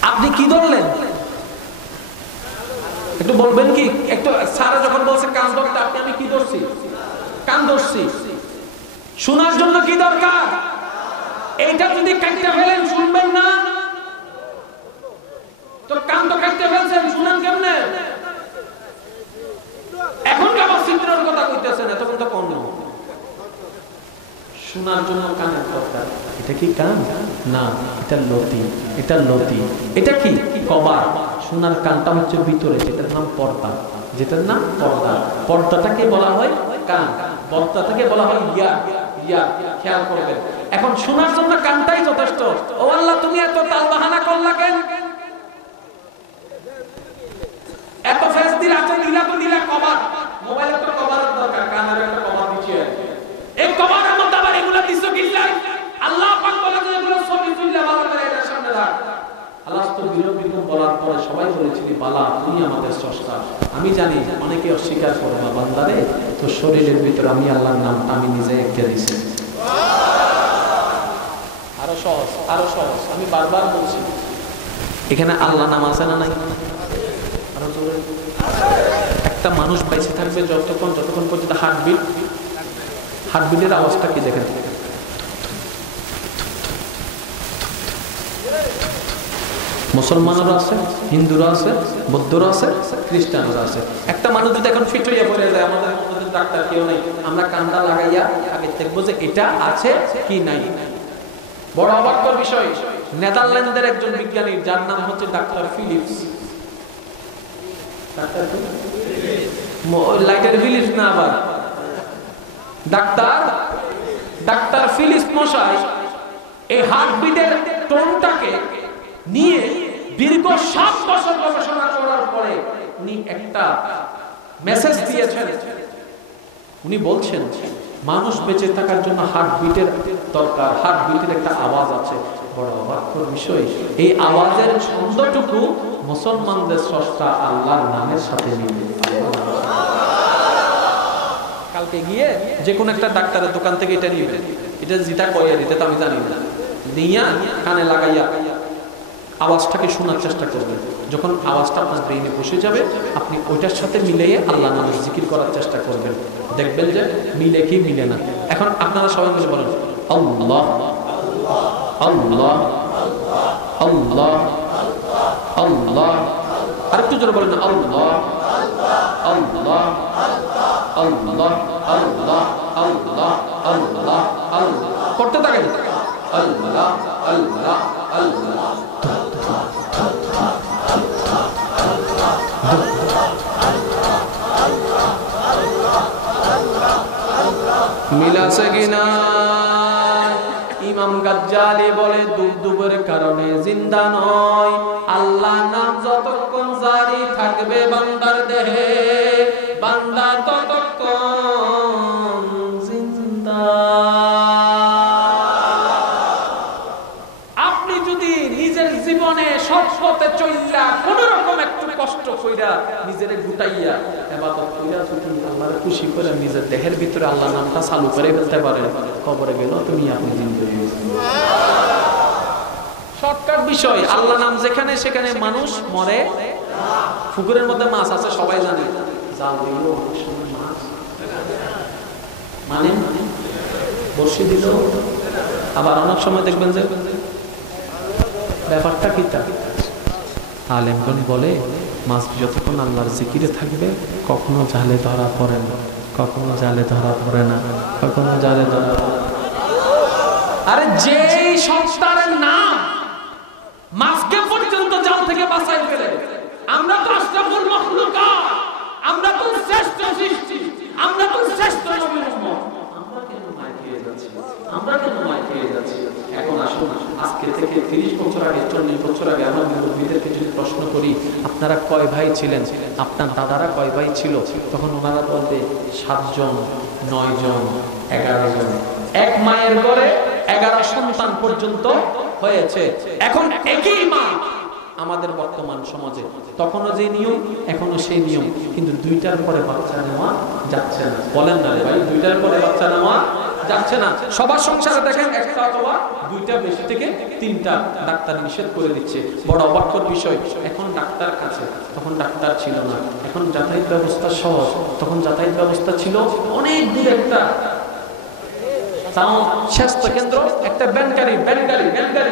আপনি কি ধরলেন একটু বলবেন কি? একটু স্যার যখন বলছে কান ধরতে, আপনি আমি কি ধরছি? কান ধরছি, শোনার জন্য কি দরকার? এইটা যদি কাটতে ফেলেন শুনবেন না, তো কান তো কাটতে ফেলছেন, শুনেন কেমনে? এখন আবার চিত্রের কথা কইতেছেন, এতক্ষণ তো কম শোনার জন্য কানের দরকার। এটা কি কান? না, এটা লতি, এটা লতি। এটা কি? কভার। শোনার কানটা হচ্ছে ভিতরে, যেটার নাম পর্দা, যেটার নাম পর্দা। পর্দাটাকে বলা হয় কান, পর্দাটাকে বলা হয় ইয়া। ইয়া খেয়াল করবেন। এখন শোনার জন্য কানটাই যথেষ্ট। ও আল্লাহ, তুমি এত তালবাহানা করলা কেন? এত ফেস দিলা তো দিলা কভার। মোবাইলের তো কভারের দরকার, কানের একটা কভার দিছিয়ে। এই কভারের মধ্যে আবার এগুলা দিছো কি লাই? আল্লাহ পাক বলে যে এগুলো ছবি তুললে ভালো করে এর সামনে রাখ। আল্লাহ তো বিরোধীকে বলার পরে সবাই বলেছিল, বালা তুমি আমাদের স্রষ্টা। আমি জানি অনেকে অস্বীকার করে না, বান্দারে তো শরীরের ভিতরে আমি আল্লাহর নামটা আমি নিজে এঁকে দিয়েছি। আরো সহজ, আরো সহজ। আমি বারবার বলছি, এখানে আল্লাহ নাম আছে না নাই? আরো জোরে। একটা মানুষ বেঁচে থাকবে যতক্ষণ পর্যন্ত হার্টবিটের আওয়াজটা কি দেখেন? মুসলমানরা আছে, হিন্দুরা আছে, বৌদ্ধরা আছে, খ্রিস্টানরা আছে। একটা মানুষ যদি এখন ফিট হইয়া পড়ে যায়, আমাদের ডাক্তার কেউ নেই, আমরা কানটা লাগাইয়া আগে দেখবো যে এটা আছে কি নাই। বড় অবাককর বিষয়, নেদারল্যান্ডের একজন বিজ্ঞানী যার নাম হচ্ছে ডাক্তার ফিলিপস। লাইটের ফিলিপস না, আবার ডাক্তার ফিলিপস মশাই এই হার্টবিটের টোনটাকে নিয়ে দীর্ঘ 7 বছর গবেষণা করার পরে উনি একটা মেসেজ দিয়েছেন। উনি বলছেন মানুষ বেঁচে থাকার জন্য হার্টবিটের দরকার, হার্টবিটের একটা আওয়াজ আছে। বড় অবাককর বিষয়, এই আওয়াজের ছন্দটুকু মুসলমানদের স্রষ্টা আল্লাহর নামের সাথে মিলে। কালকে গিয়ে যে কোনো একটা ডাক্তারের দোকান থেকে এটা নিবেন, এটা যেটা কয়ে এটা তো আমি জানি না, নিয়া কানে লাগাইয়া আওয়াজটাকে শোনার চেষ্টা করবেন। যখন আওয়াজটা আপনার ব্রেইনে বসে যাবে, আপনি ওইটার সাথে মিলিয়ে আল্লাহ নামের জিকির করার চেষ্টা করবেন, দেখবেন যে মিলে কি মিলে না। এখন আপনারা সবাই মিলে বলেন আল্লাহ আল্লাহ আল্লাহ আল্লাহ। আরেকটু জোরে বলেন আল্লাহ আল্লাহ আল্লাহ আল্লাহ আল্লাহ আল্লাহ আল্লাহ। করতে থাকেন আল্লাহ আল্লাহ আল্লাহ। মিলাছে কিনা? ইমাম গাজ্জালি বলে দুবদুবের কারণে জিন্দা নয়, আল্লাহ নাম যতক্ষণ জারি থাকবে বান্দার দেহে, বান্দা ততক্ষণ জিন্দা। আপনি যদি নিজের জীবনে সৎ পথে চললা কোন রকম একটু কষ্ট কইরা নিজের গুটাইয়া ইবাদত কইরা যদি আল্লাহর খুশি করে নিজের দেহের ভিতরে আল্লাহর নামটা চালু করে ফেলতে পারেন, কবরে গেল তুমি আপনি জিন্দা। শর্টকাট বিষয়, আল্লাহ নাম যেখানে সেখানে মানুষ মরে। পুকুরের মধ্যে মাছ আছে সবাই জানে, জাল দিল মাছ মানে বর্ষি দিল। আবার অনেক সময় দেখবেন যে ব্যাপারটা কি, তা আলেমগণ বলে মাছ যতক্ষণ আল্লাহর জিকিরে থাকবে কখনো জালে ধরা পড়ে না, কখনো জালে ধরা পড়ে না, কখনো জালে ধরা পড়ে না। আরে যে সংস্থারের নাম মাছকে পর্যন্ত জাল থেকে বাঁচাই ফেলে, আমরা তো আশরাফুল মাখলুকাত, আমরা তো শ্রেষ্ঠ সৃষ্টি, আমরা তো শ্রেষ্ঠ নবীর উম্মত, আমরা কেন মার খেয়ে যাচ্ছি, আমরা কেন মার খেয়ে যাচ্ছি? এখন আসুন, আজকে থেকে 30 বছর আগে 40 বছর আগে আমার মুরব্বীদেরকে যদি প্রশ্ন করি আপনারা কয় ভাই ছিলেন, আপনার দাদারা কয় ভাই ছিল, তখন ওনারা বলবে 7 জন, 9 জন, 11 জন। এক মায়ের ঘরে 11 সন্তান পর্যন্ত হয়েছে। এখন একই মা আমাদের বর্তমান সমাজে, তখনও যে নিয়ম এখনো সেই নিয়ম, কিন্তু 2টার পরে বাচ্চা নেওয়া যাচ্ছে না। বলেন না ভাই, 2টার পরে বাচ্চা নেওয়া যাচ্ছে না। সবার সংসারে দেখেন একটা অথবা দুইটা, বেশি থেকে তিনটা ডাক্তার নিষেধ করে দিচ্ছে। বড় অবাকর বিষয়, এখন ডাক্তার কাছে, তখন ডাক্তার ছিল না। এখন যাতায়াত ব্যবস্থা সহজ, তখন যাতায়াত ব্যবস্থা ছিল অনেক দূর একটা স্বাস্থ্য কেন্দ্র, একটা ব্যানগাড়ি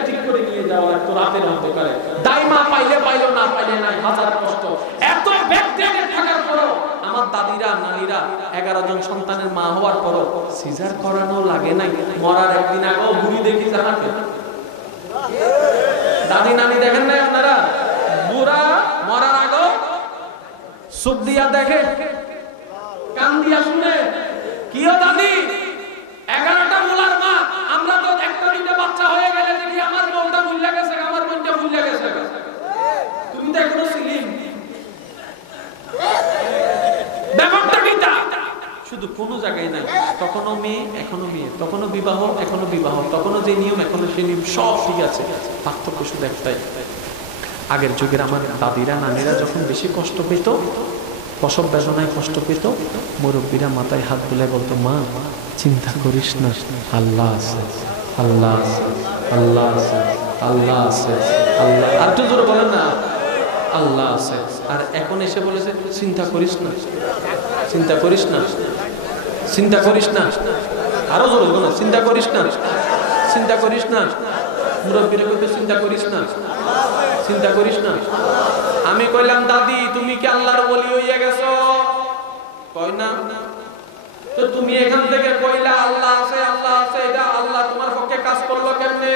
ঠিক করে নিয়ে যাওয়া লাগতো রাতের অন্ধকারে। দাইমা পাইলে পাইলো, না পাইলে নাই, হাজার কষ্ট। এত ব্যাকটেরিয়া থাকার পরও আমার দাদিরা নানিরা 11 জন সন্তানের মা হওয়ার পরও সিজার করানো লাগে নাই। মরার একদিন আগেও বুড়ি দেখি জানাতে, দাদি নানি দেখেন নাই আপনারা? বুড়া মরার আগেও চোখ দিয়া দেখে, কান দিয়া শুনে, কিও দাদি 11টা মোলার মা, আমরা তো একটা দুইটা বাচ্চা হয়ে গেলে দেখি আমার বোনটা ভুলে গেছে, আমার বোনটা ভুলে গেছে, তুমি তো এখনো ছিলেন। ব্যাপারটা কিটা? শুধু কোনো জায়গায় নাই, তখনো মেয়ে এখনো মেয়ে, তখনো বিবাহ এখনো বিবাহ, তখনো যে নিয়ম এখনো সেই নিয়ম, সব ঠিক আছে। পার্থক্য শুধু একটাই, আগের যুগের আমার দাদিরা নানিরা যখন বেশি কষ্ট পেত, প্রসব বেদনায় কষ্ট পেত, মুরব্বীরা মাথায় হাত বুলে বলতো, মা চিন্তা করিস না, আল্লাহ আছে, আল্লাহ আছে, আল্লাহ আছে, আল্লাহ আছে, আল্লাহ। আর একটু জোরে বলেন না, আল্লাহ আছে। আর এখন এসে বলেছে চিন্তা করিস না, চিন্তা করিস না, চিন্তা করিস না। আরো জোরে বলো, চিন্তা করিস না, চিন্তা করিস না। মুরব্বীরা বলতে চিন্তা করিস না, চিন্তা করিস না। আমি কইলাম, দাদি তুমি কি আল্লাহর ওলি হইয়া গেছো? কয় না। তো তুমি এখান থেকে কইলা আল্লাহ আছে, আল্লাহ আছে, এটা আল্লাহ তোমার পক্ষে কাজ করলো কেমনে?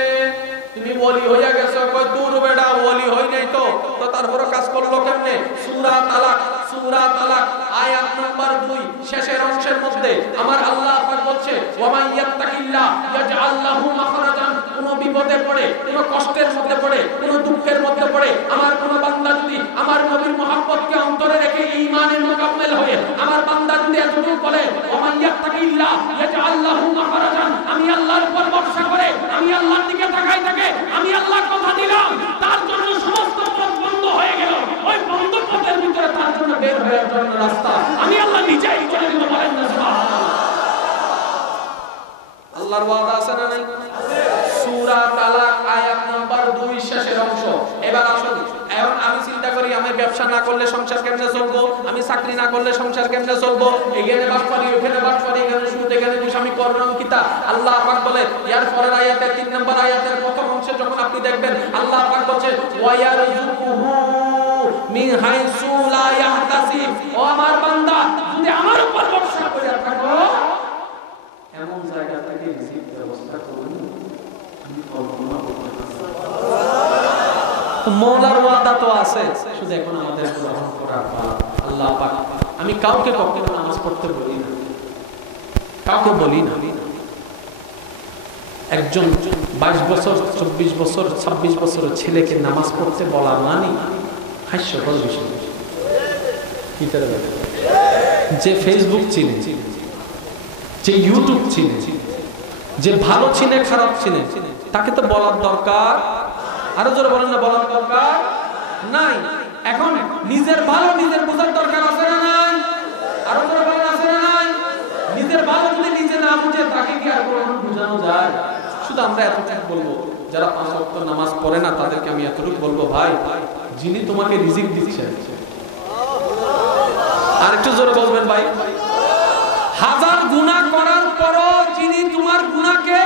তুমি ওলি হইয়া গেছো। কয় দূর বেটা, ওলি হই নাই তো, তো তারপরে কাজ করলো কেমনে? সূরা তালাক, সূরা তালাক আয়াত নাম্বার 2 শেষের অংশের মধ্যে আমার আল্লাহ পাক বলছে, ওয়া মান ইয়াত্তাকিল্লাহ ইয়াজআল লাহু মাখরাজান। কোন বিপদে পড়ে, কোন কষ্টের মধ্যে পড়ে, কোন দুঃখের মধ্যে পড়ে আমার কোন বান্দা যদি আমার নবীর মহব্বতকে অন্তরে রেখে ঈমানের মুকাম্মেল হয়ে আমার বান্দা যদি এতটুকু বলে, ওয়া মান ইয়াত্তাকিল্লাহ ইয়াজআল লাহু মাখরাজান, আমি আল্লাহর উপর ভরসা করে আমি আল্লাহর দিকে তাকাই থাকে, আমি আল্লাহ কথা দিলাম তার জন্য সমস্ত পথ বন্ধ হয়ে গেল, ওই বন্ধ পথের ভিতরে তার জন্য বের হওয়ার জন্য রাস্তা আমি আল্লাহ নিজেই করে দিব। বলেন না সুবহানাল্লাহ। আল্লাহর ওয়াদা আছে না নাই? সূরা তালাক আয়াত নাম্বার 2 শেষের অংশ। এবার আসুন, এখন আমি চিন্তা করি আমি ব্যবসা না করলে সংসার কেমনে চলবো, আমি চাকরি না করলে সংসার কেমনে চলবো, এখানে বাটপারি ওখানে বাটপারি, এখানে সুদ এখানে ঘুষ, আমি করলাম কিতা? আল্লাহ পাক বলে এর পরের আয়াতে 3 নম্বর আয়াতের প্রথম অংশে যখন আপনি দেখবেন আল্লাহ পাক বলছে, ওয়া ইয়ারযুকুহু মিন হাইসু লা ইয়াহতাসিব। ও আমার বান্দা, যদি আমার উপর ভরসা করে থাকো এমন জায়গা থেকে রিজিক ব্যবস্থা করুন আমি কল্পনা করতে পারি। মওলার ওয়াদা তো আছে, শুধু এখন আমাদের গ্রহণ করার পালা। আল্লাহ পাক, আমি কাউকে কখনো নামাজ পড়তে বলি না, কাউকে বলি না। একজন 22 বছর 24 বছর 26 বছরের ছেলেকে নামাজ পড়তে বলা মানে হাস্যকর বিষয়। যে ফেসবুক চিনে, যে ইউটিউব চিনে, যে ভালো চিনে খারাপ চিনে, তাকে তো বলার দরকার, আরো জোরে বলেন না, বলার দরকার নাই। এখন নিজের ভালো নিজের বোঝার দরকার আছে না নাই? আরো জোরে বলেন, আছে না নাই? নিজের ভালো যদি নিজে না বুঝে তাকে কি আর কোনো বোঝানো যায়? শুধু আমরা এতটুকু বলবো, যারা 5 ওয়াক্ত নামাজ পড়ে না তাদেরকে আমি এতটুকু বলবো, ভাই যিনি তোমাকে রিজিক দিচ্ছেন, আর একটু জোরে বলবেন ভাই, হাজার গুনাহ করার পরও যিনি তোমার গুনাহকে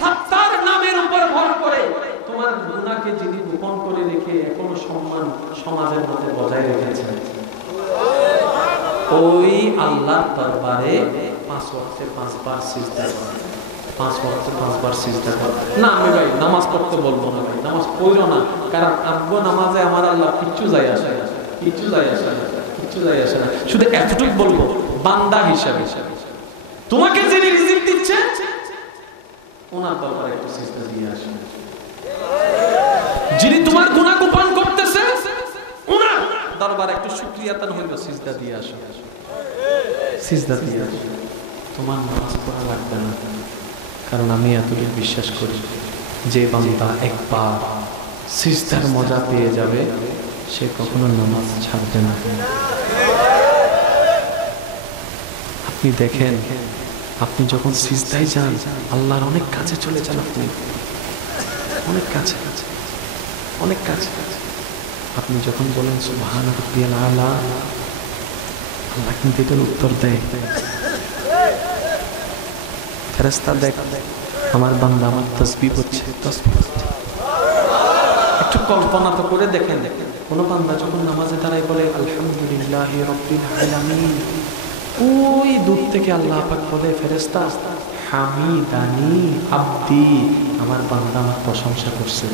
সাত্তার নামের উপর ভর করে তোমার গুনাহকে যিনি গোপন করে রেখে এখনো সম্মান সমাজের মধ্যে বজায় রেখেছেন, ওই আল্লাহর দরবারে 5 ওয়াক্তে 5 বার সিজদা করা, 5 ওয়াক্তে 5 বার সিজদা করা। না আমি ভাই নামাজ পড়তে বলবো না, ভাই নামাজ পড়ো না, কারণ আব্বু নামাজে আমার আল্লাহ কিচ্ছু যায় আসে না, কিচ্ছু যায় আসে না, কিচ্ছু যায় আসে না। শুধু এতটুকু বলবো, বান্দা হিসাবে তোমাকে যিনি রিজিক দিচ্ছে ওনার দরবারে একটু সিজদা দিয়ে আসো। যিনি তোমার গুনাহ গোপন করতেছে ওনার দরবারে একটু শুকরিয়াতান হইল, সিজদা দিয়ে আসো, সিজদা দিয়ে আসো। তোমার নামাজ পড়া লাগবে না, কারণ আমি এতটুকু বিশ্বাস করি যে বান্দা একবার সিজদার মজা পেয়ে যাবে সে কখনো নামাজ ছাড়বে না। আপনি দেখেন আপনি যখন সিজদায় যান আল্লাহর অনেক কাছে চলে যান, আপনি অনেক কাছে, অনেক কাছে। আপনি যখন বলেন সুবহান রাব্বিয়াল আলা, আল্লাহ কিন্তু এটার উত্তর দেয়। ফেরেশতা দেখ আমার বান্দা আমার তাসবিহ হচ্ছে, তাসবিহ হচ্ছে। একটু কল্পনা তো করে দেখেন, কোন বান্দা যখন নামাজে দাঁড়ায় বলে আলহামদুলিল্লাহি রাব্বিল আলামিন, ওই দূর থেকে আল্লাহ পাক বলে ফেরেশতা হামিদানি আব্দি, আমার বান্দা আমার প্রশংসা করছে।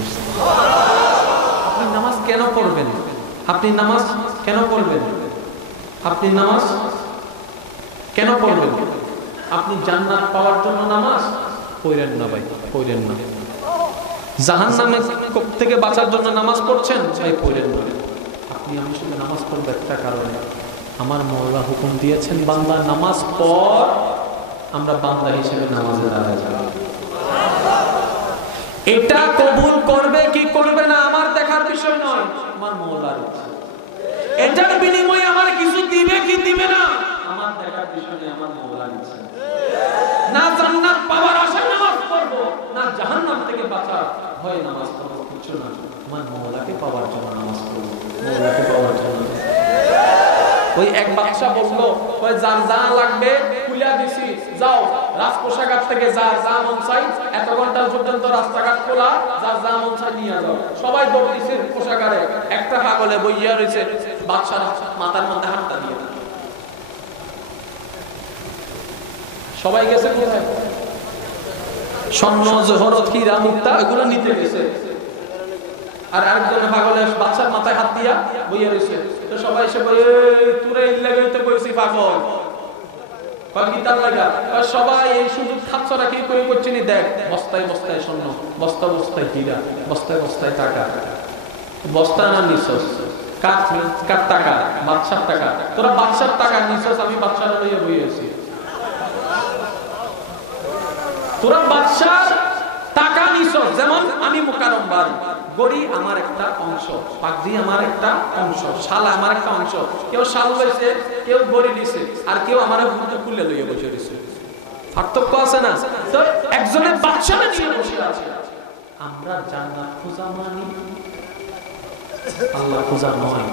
আপনি নামাজ কেন পড়বেন? আপনি নামাজ কেন পড়বেন? আপনি নামাজ কেন পড়বেন? আপনি জান্নাত পাওয়ার জন্য নামাজ পড়েন না ভাই, পড়েন না। জাহান্নামে থেকে বাঁচার জন্য নামাজ পড়ছেন, ভাই পড়েন না। আপনি আমি শুধু নামাজ পড়ব একটা কারণে, আমার মওলা হুকুম দিয়েছেন বান্দা নামাজ পড়, আমরা বান্দা হিসেবে নামাজে দাঁড়ায় যাব। এটা কবুল করবে কি করবে না আমার দেখার বিষয় নয়, আমার মওলার ইচ্ছা। এটার বিনিময়ে আমার কিছু দিবে কি দিবে না আমার দেখার বিষয় নয়, আমার মওলার ইচ্ছা। না জান্নাত পাওয়ার আশায় নামাজ পড়ব, না জাহান্নাম থেকে বাঁচার ভয়ে নামাজ পড়ব, কিছু না, আমার মওলাকে পাওয়ার জন্য নামাজ পড়ব, মওলাকে পাওয়ার জন্য। ওই এক বাদশা বললো যার যা লাগবে খুলে দিছি, যাও রাজপোষাগার থেকে যার যা মন চাই, এত ঘন্টা পর্যন্ত রাস্তাঘাট খোলা, যার যা মন চাই নিয়ে যাও। সবাই দৌড় দিছে পোশাকারে, একটা পাগলে বইয়া রয়েছে বাদশার মাথার মধ্যে হাতটা দিয়ে। সবাই গেছে কোথায়? স্বর্ণ জহরত হীরা মুক্তা এগুলো নিতে গেছে, আর আরেকজন পাগলে বাচ্চার মাথায় হাত দিয়া বইয়া রয়েছে। তো সবাই এসে বলে তুরে ইল্লাগাইতে কইছি পাগল, পাগিতার লাগা। সবাই এই সুযোগ খাচ্ছরা কি করে করছিনি, দেখ বস্তায় বস্তায় স্বর্ণ, বস্তা বস্তায় হীরা, বস্তায় বস্তায় টাকা, বস্তা না নিছস কার টাকা? বাদশার টাকা। তোরা বাদশার টাকা নিছস, আমি বাদশারা লইয়া বইয়েছি। তোরা বাদশার টাকা নিছস, যেমন আমি মুকাররম বাড়ি গড়ি আমার একটা অংশ, পাগড়ি আমার একটা অংশ, শালা আমার একটা অংশ। কেউ শাল লইছে, কেউ গড়ি নিছে, আর কেউ আমার বুকে খুলে লইয়া বসে রইছে। পার্থক্য আছে না? তো একজনের বাদশারে নিয়ে বসে আছে। আমরা জান্নাত খোঁজা মানি আল্লাহ খোঁজা নয়,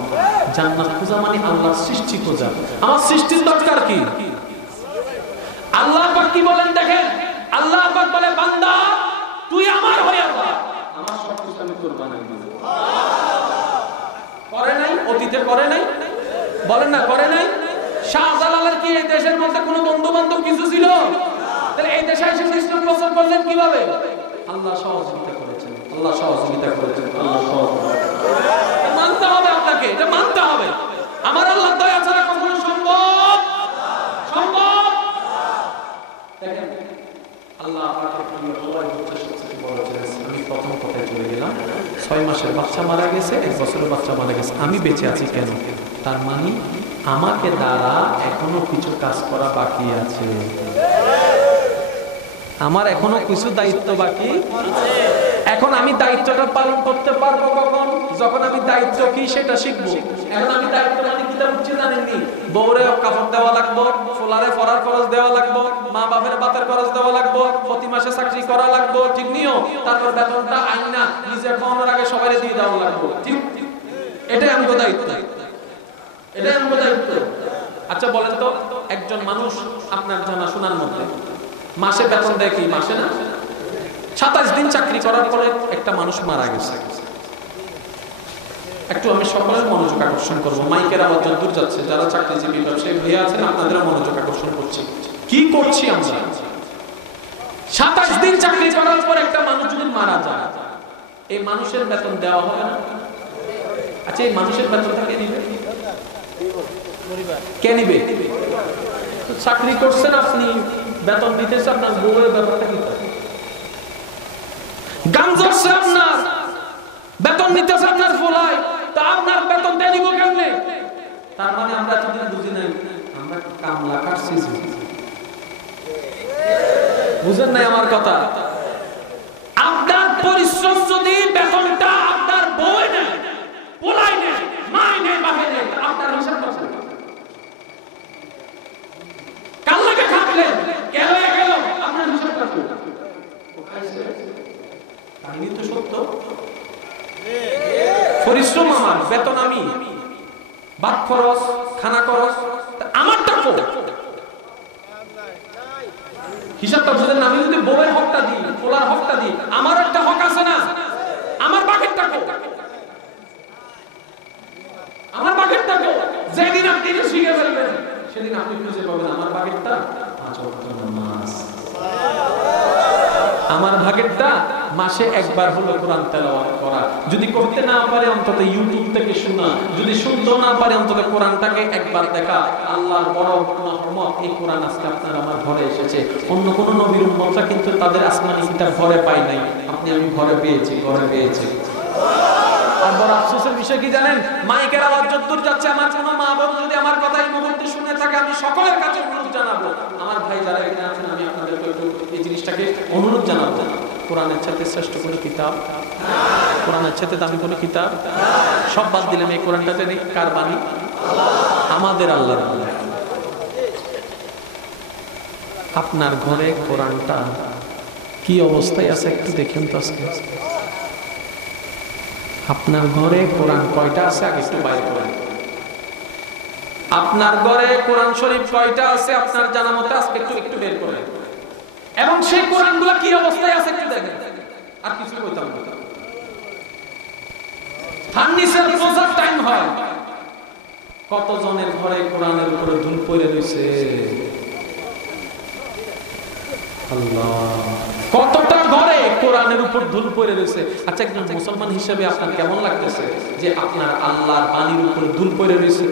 জান্নাত খোঁজা মানে আল্লাহর সৃষ্টি খোঁজা। আমার সৃষ্টির দরকার কি? আল্লাহ পাক কি বলেন দেখেন, আল্লাহ পাক বলে বান্দা তুই আমার হয়ে যা, আমার সবকিছু আমি তোর বানাই দিব। করে নাই? অতীতে করে নাই? বলেন না করে নাই? শাহজালালের কি এই দেশের মধ্যে কোনো বন্ধু বান্ধব কিছু ছিল? তাহলে এই দেশে এসে ইসলাম প্রচার করলেন কিভাবে? আল্লাহ সহযোগিতা করেছেন, আল্লাহ সহযোগিতা করেছেন, আল্লাহ সহযোগিতা। মানতে হবে আপনাকে, এটা মানতে হবে। আমার আল্লাহ দয়া ছাড়া কখনো সম্ভব সম্ভব? দেখেন আল্লাহ পাকের প্রিয় সবাই হচ্ছে সবচেয়ে বড় চ্যালেঞ্জ। আমি প্রথম কথায় চলে গেলাম, 6 মাসের বাচ্চা মারা গেছে, 1 বছরের বাচ্চা মারা গেছে, আমি বেঁচে আছি কেন? তার মানে আমাকে দ্বারা এখনো কিছু কাজ করা বাকি আছে, আমার এখনো কিছু দায়িত্ব বাকি। এখন আমি দায়িত্বটা পালন করতে পারবো কখন? যখন আমি দায়িত্ব কি সেটা শিখবো। এখন আমি দায়িত্ব মানে কি বুঝছি জানেননি? বউরে কাপড় দেওয়া লাগবো, ফোলারে ফরার খরচ দেওয়া লাগবো, মা বাপের বাতের খরচ দেওয়া লাগবো, প্রতি মাসে চাকরি করা লাগবো, ঠিক নিও। তারপর বেতনটা আইনা নিজে খাওয়ানোর আগে সবাই দিয়ে দেওয়া লাগবো, ঠিক? এটাই আমগো দায়িত্ব, এটাই আমগো দায়িত্ব। আচ্ছা বলেন তো, একজন মানুষ আপনার জানাশোনার মধ্যে মাসে বেতন দেয় কি? মাসে না, 27 দিন চাকরি করার পরে একটা মানুষ মারা গেছে। একটু আমি সকলের মনোযোগ আকর্ষণ করবো, মাইকের আওয়াজ দূর যাচ্ছে, যারা চাকরিজীবী ব্যবসায়ী ভাইয়া আছেন আপনাদেরও মনোযোগ আকর্ষণ করছি। কি করছি আমরা? 27 দিন চাকরি করার পর একটা মানুষ যদি মারা যায়, এই মানুষের বেতন দেওয়া হবে না? আচ্ছা এই মানুষের বেতনটা কে নিবে? কে নিবে? চাকরি করছেন আপনি, বেতন দিতেছে আপনার বউয়ের ব্যাপারটা কি? গান ধরছে আপনার, বেতন নিতেছে আপনার ফলাই, তা আপনার বেতন দিয়ে দিব কেমনে? তার মানে আমরা এতদিন বুঝি নাই, আমরা কামলা কাটছি। বুঝেন নাই আমার কথা? আপনার পরিশ্রম যদি বেতনটা আপনার বউ নেয়, পোলাই নেয়, মাই নেয়, বাপে নেয়, আপনার হিসাব করছে কাল লাগে খাটলেন, কেন ভাত খরচ, খানা খরচ, আমারটা কো হিসাবটা বুঝেন। আমি যদি বউয়ের হকটা দিই, পোলার হকটা দিই, আমার একটা হক আছে না? আমার বাকেটটা কো, আমার বাকেটটা কো। যেদিন আপনি এটা শিখে ফেলবেন সেদিন আপনি খুঁজে পাবেন আমার বাকেটটা 5 ওয়াক্ত নামাজ, আমার ভাগেরটা মাসে একবার হলো কোরআন তেলাওয়াত করা। যদি করতে না পারে অন্তত ইউটিউব থেকে শোনা, যদি শুনতে না পারে অন্তত কোরআনটাকে একবার দেখা। আল্লাহর বড় রহমত, এই কোরআন আজকে আপনার আমার ঘরে এসেছে। অন্য কোন নবীর উম্মতরা কিন্তু তাদের আসমানি কিতাব ঘরে পায় নাই, আপনি আমি ঘরে পেয়েছি, ঘরে পেয়েছি। আর বড় আফসোসের বিষয় কি জানেন? মাইকের আওয়াজ যতদূর যাচ্ছে, আমার কোনো মা বোন যদি আমার কথা এই মুহূর্তে শুনে থাকে, আমি সকলের কাছে অনুরোধ জানাবো, আমার ভাই যারা এখানে আছেন, আমি আপনাদেরকে একটু এই জিনিসটাকে অনুরোধ জানাবো। কোরআনের চাইতে শ্রেষ্ঠ কোনো কিতাব, কোরআনের চাইতে দামি কোনো কিতাব সব বাদ দিলাম, এই কোরআনটাতে নেই। কার বাণী? আমাদের আল্লাহর বাণী। আপনার ঘরে কোরআনটা কি অবস্থায় আছে একটু দেখেন তো আজকে। আপনার ঘরে কোরআন কয়টা আছে আগে একটু বাইরে করেন। আপনার ঘরে কোরআন শরীফ কয়টা আছে আপনার জানা মতে আজকে একটু একটু বের করেন, এবং সেই কোরআনগুলো কি অবস্থায় আছে একটু দেখেন। আর কিছু কইতাম না, ফার্নিচার বোঝার টাইম হয়। কত জনের ঘরে কোরআনের উপরে ধুল পড়ে রয়েছে আল্লাহ, কতটা ঘরে কোরআনের উপর ধুল পড়ে রয়েছে। আচ্ছা, একজন মুসলমান হিসেবে আপনার কেমন লাগতেছে যে আপনার আল্লাহর বাণীর উপর ধুল পড়ে রয়েছে?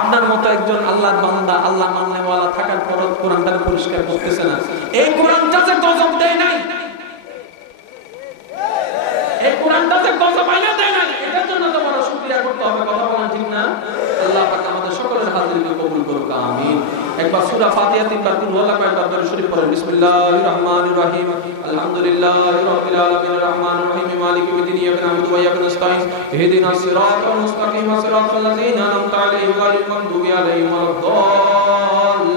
আপনার মতো একজন আল্লাহর বান্দা, আল্লাহ মাননেওয়ালা থাকার পর কোরআনটা পরিষ্কার করতেছে না। এই কোরআনটা যে গজব দেয় নাই, এই কোরআনটা যে গজব আইনা দেয় নাই, এটার জন্য তো বড় শুকরিয়া করতে হবে। কথা বলেন ঠিক না? আল্লাহ পাক আমাদের সকলের হাজিরিকে কবুল করুক, আমিন। একবার সূরা ফাতিহা তিনবার, কুল ওয়াল্লাহু কয়েকবার দরুদ শরীফ পড়েন। বিসমিল্লাহির রহমানির রহিম, আলহামদুলিল্লাহি রাব্বিল আলামিন, রহমানির রহিম, মালিকি ইয়াউমিদ্দিন, ইয়াকা না'বুদু ওয়া ইয়াকা নাস্তাঈন, ইহদিনাস সিরাতাল মুস্তাকিম, সিরাতাল লাযীনা আন'আমতা আলাইহিম গায়রিল মাগদুবি আলাইহিম ওয়ালাদ-দাল্লিন।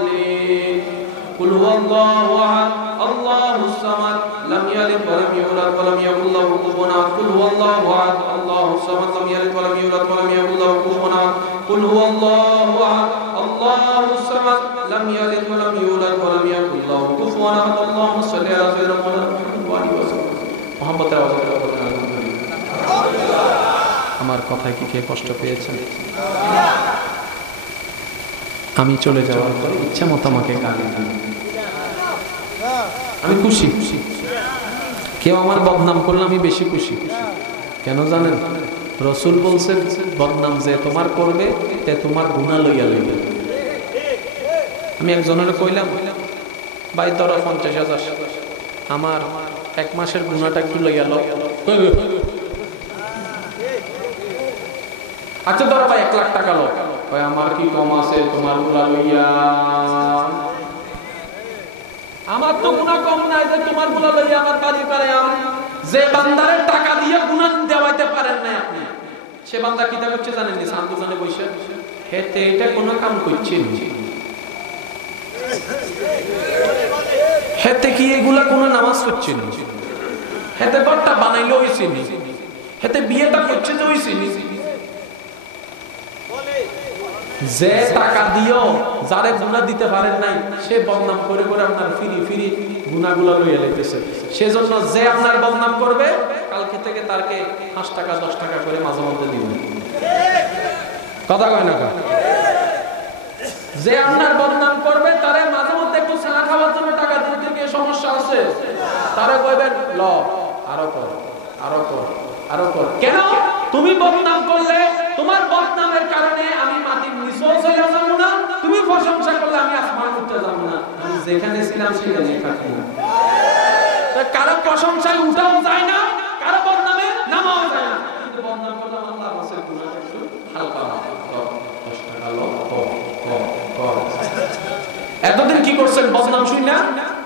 কুল হুয়াল্লাহু আহাদ, আল্লাহুস সামাদ, লাম ইয়ালিদ ওয়া লাম ইউলাদ ওয়া লাম ইয়াকুল লাহু কুফুওয়ান আহাদ। কুল হুয়াল্লাহু আহাদ, আল্লাহুস সামাদ, লাম ইয়ালিদ ওয়া লাম ইউলাদ ওয়া লাম ইয়াকুল লাহু কুফুওয়ান আহাদ। কুল হুয়াল্লাহু আহাদ, আল্লাহুস সামাদ, লাম ইয়ালিদ ওয়া লাম ইউলাদ ওয়া লাম ইয়াকুল লাহু কুফুওয়ান আহাদ। আল্লাহুম্মা সাল্লি আলা সাইয়্যিদিনা মুহাম্মাদ ওয়া আলিহি ওয়া সাল্লাম। মুহাম্মাদের আওয়াজে বলেন আলহামদুলিল্লাহ। আমার কথায় কি কে কষ্ট পেয়েছেন? আমি চলে যাওয়ার পরে ইচ্ছা মতো আমাকে গালি দিন, আমি খুশি। কেউ আমার বদনাম করলে আমি বেশি খুশি। কেন জানেন? রাসূল বলছেন, বদনাম যে তোমার করবে তে তোমার গুনাহ লইয়া লইবে। আমি একজনের কইলাম, ভাই ধরো 50,000, আমার এক মাসের গুনাহটা একটু লইয়া লও। আচ্ছা ধরো ভাই 1 লাখ টাকা লও। ভাই আমার কি কম আছে তোমার গুনাহ লইয়া? আমার তো গুনাহ কম নাই যে তোমার গুনাহ লইয়া আমার বাড়ি পারে। যে বান্দারে টাকা দিয়ে গুনাহ দেওয়াইতে পারেন না আপনি, সে বান্দা কিটা করছে জানেন নি? সান দোকানে বসে হেতে এটা কোন কাম করছেন, হেতে কি এগুলা কোন নামাজ করছেন, হেতে ঘরটা বানাইলে হইছে নি, হেতে বিয়েটা করছে তো হইছে নি। যে টাকা দিও যারে গুনাহ দিতে পারেন নাই, সে বদনাম করে করে আপনার ফিরি ফিরি গুনাহগুলো লইয়া লইতেছে। সেজন্য যে আপনার বদনাম করবে, কালকে থেকে তারকে 5 টাকা 10 টাকা করে মাঝে মধ্যে দিবেন। কথা কয় না কা? যে আপনার বদনাম করবে তারে মাঝে মধ্যে একটু চা খাওয়ার জন্য টাকা দিতে গিয়ে সমস্যা আছে, তারে কইবেন ল আরো কর, আরো কর, আরো কর। কেন? তুমি বদনাম করলে তোমার বদনামের কারণে আমি মাটির নিচেও চলে যাব না, তুমি প্রশংসা করলে আমি আসমান উঠতে যাব না, আমি যেখানে ছিলাম সেখানেই থাকবো। কারো প্রশংসায় উঠাও যায় না, কারো বদনামে নামাও যায় না, কিন্তু বদনাম করলে আল্লাহ রাসূল গুনাহটা একটু হালকা হবে। 10 টাকা লো কর। এতদিন কি করছেন? বদনাম শুই না,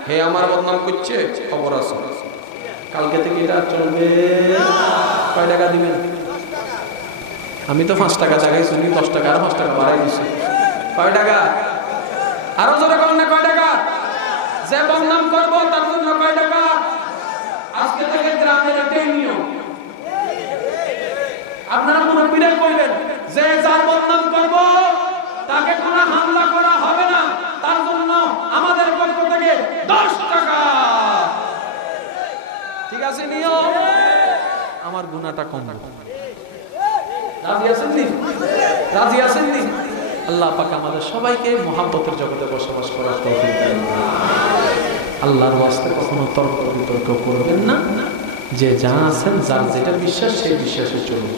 হে আমার বদনাম করছে, খবর আছে। কালকে থেকে এটা চলবে। কয় টাকা দিবেন? আমি তো 5 টাকা জায়গায় শুনি 10 টাকা, আর 5 টাকা বাড়াই দিছি। কয় টাকা? আরো জোরে বলেন না, কয় টাকা? যে বদনাম করবো তার জন্য কয় টাকা? আজকে থেকে গ্রামের এটাই নিয়ম। আপনারা মুরব্বীরা কইলেন যে যার বদনাম করব তাকে কোনো হামলা করা হবে না, তার জন্য আমাদের পক্ষ থেকে 10 টাকা। ঠিক আছে নিয়ম? আমার গুনাহটা কম। রাজি আছেন নি? রাজি আছেন নি? আল্লাহ পাক আমাদের সবাইকে মুহাব্বতের জগতে বসবাস করার তৌফিক দান করুন। আল্লাহর ওয়াস্তে কখনো তর্ক বিতর্ক করবেন না। যে যা আছেন, যার যেটা বিশ্বাস সেই বিশ্বাসে চলুন।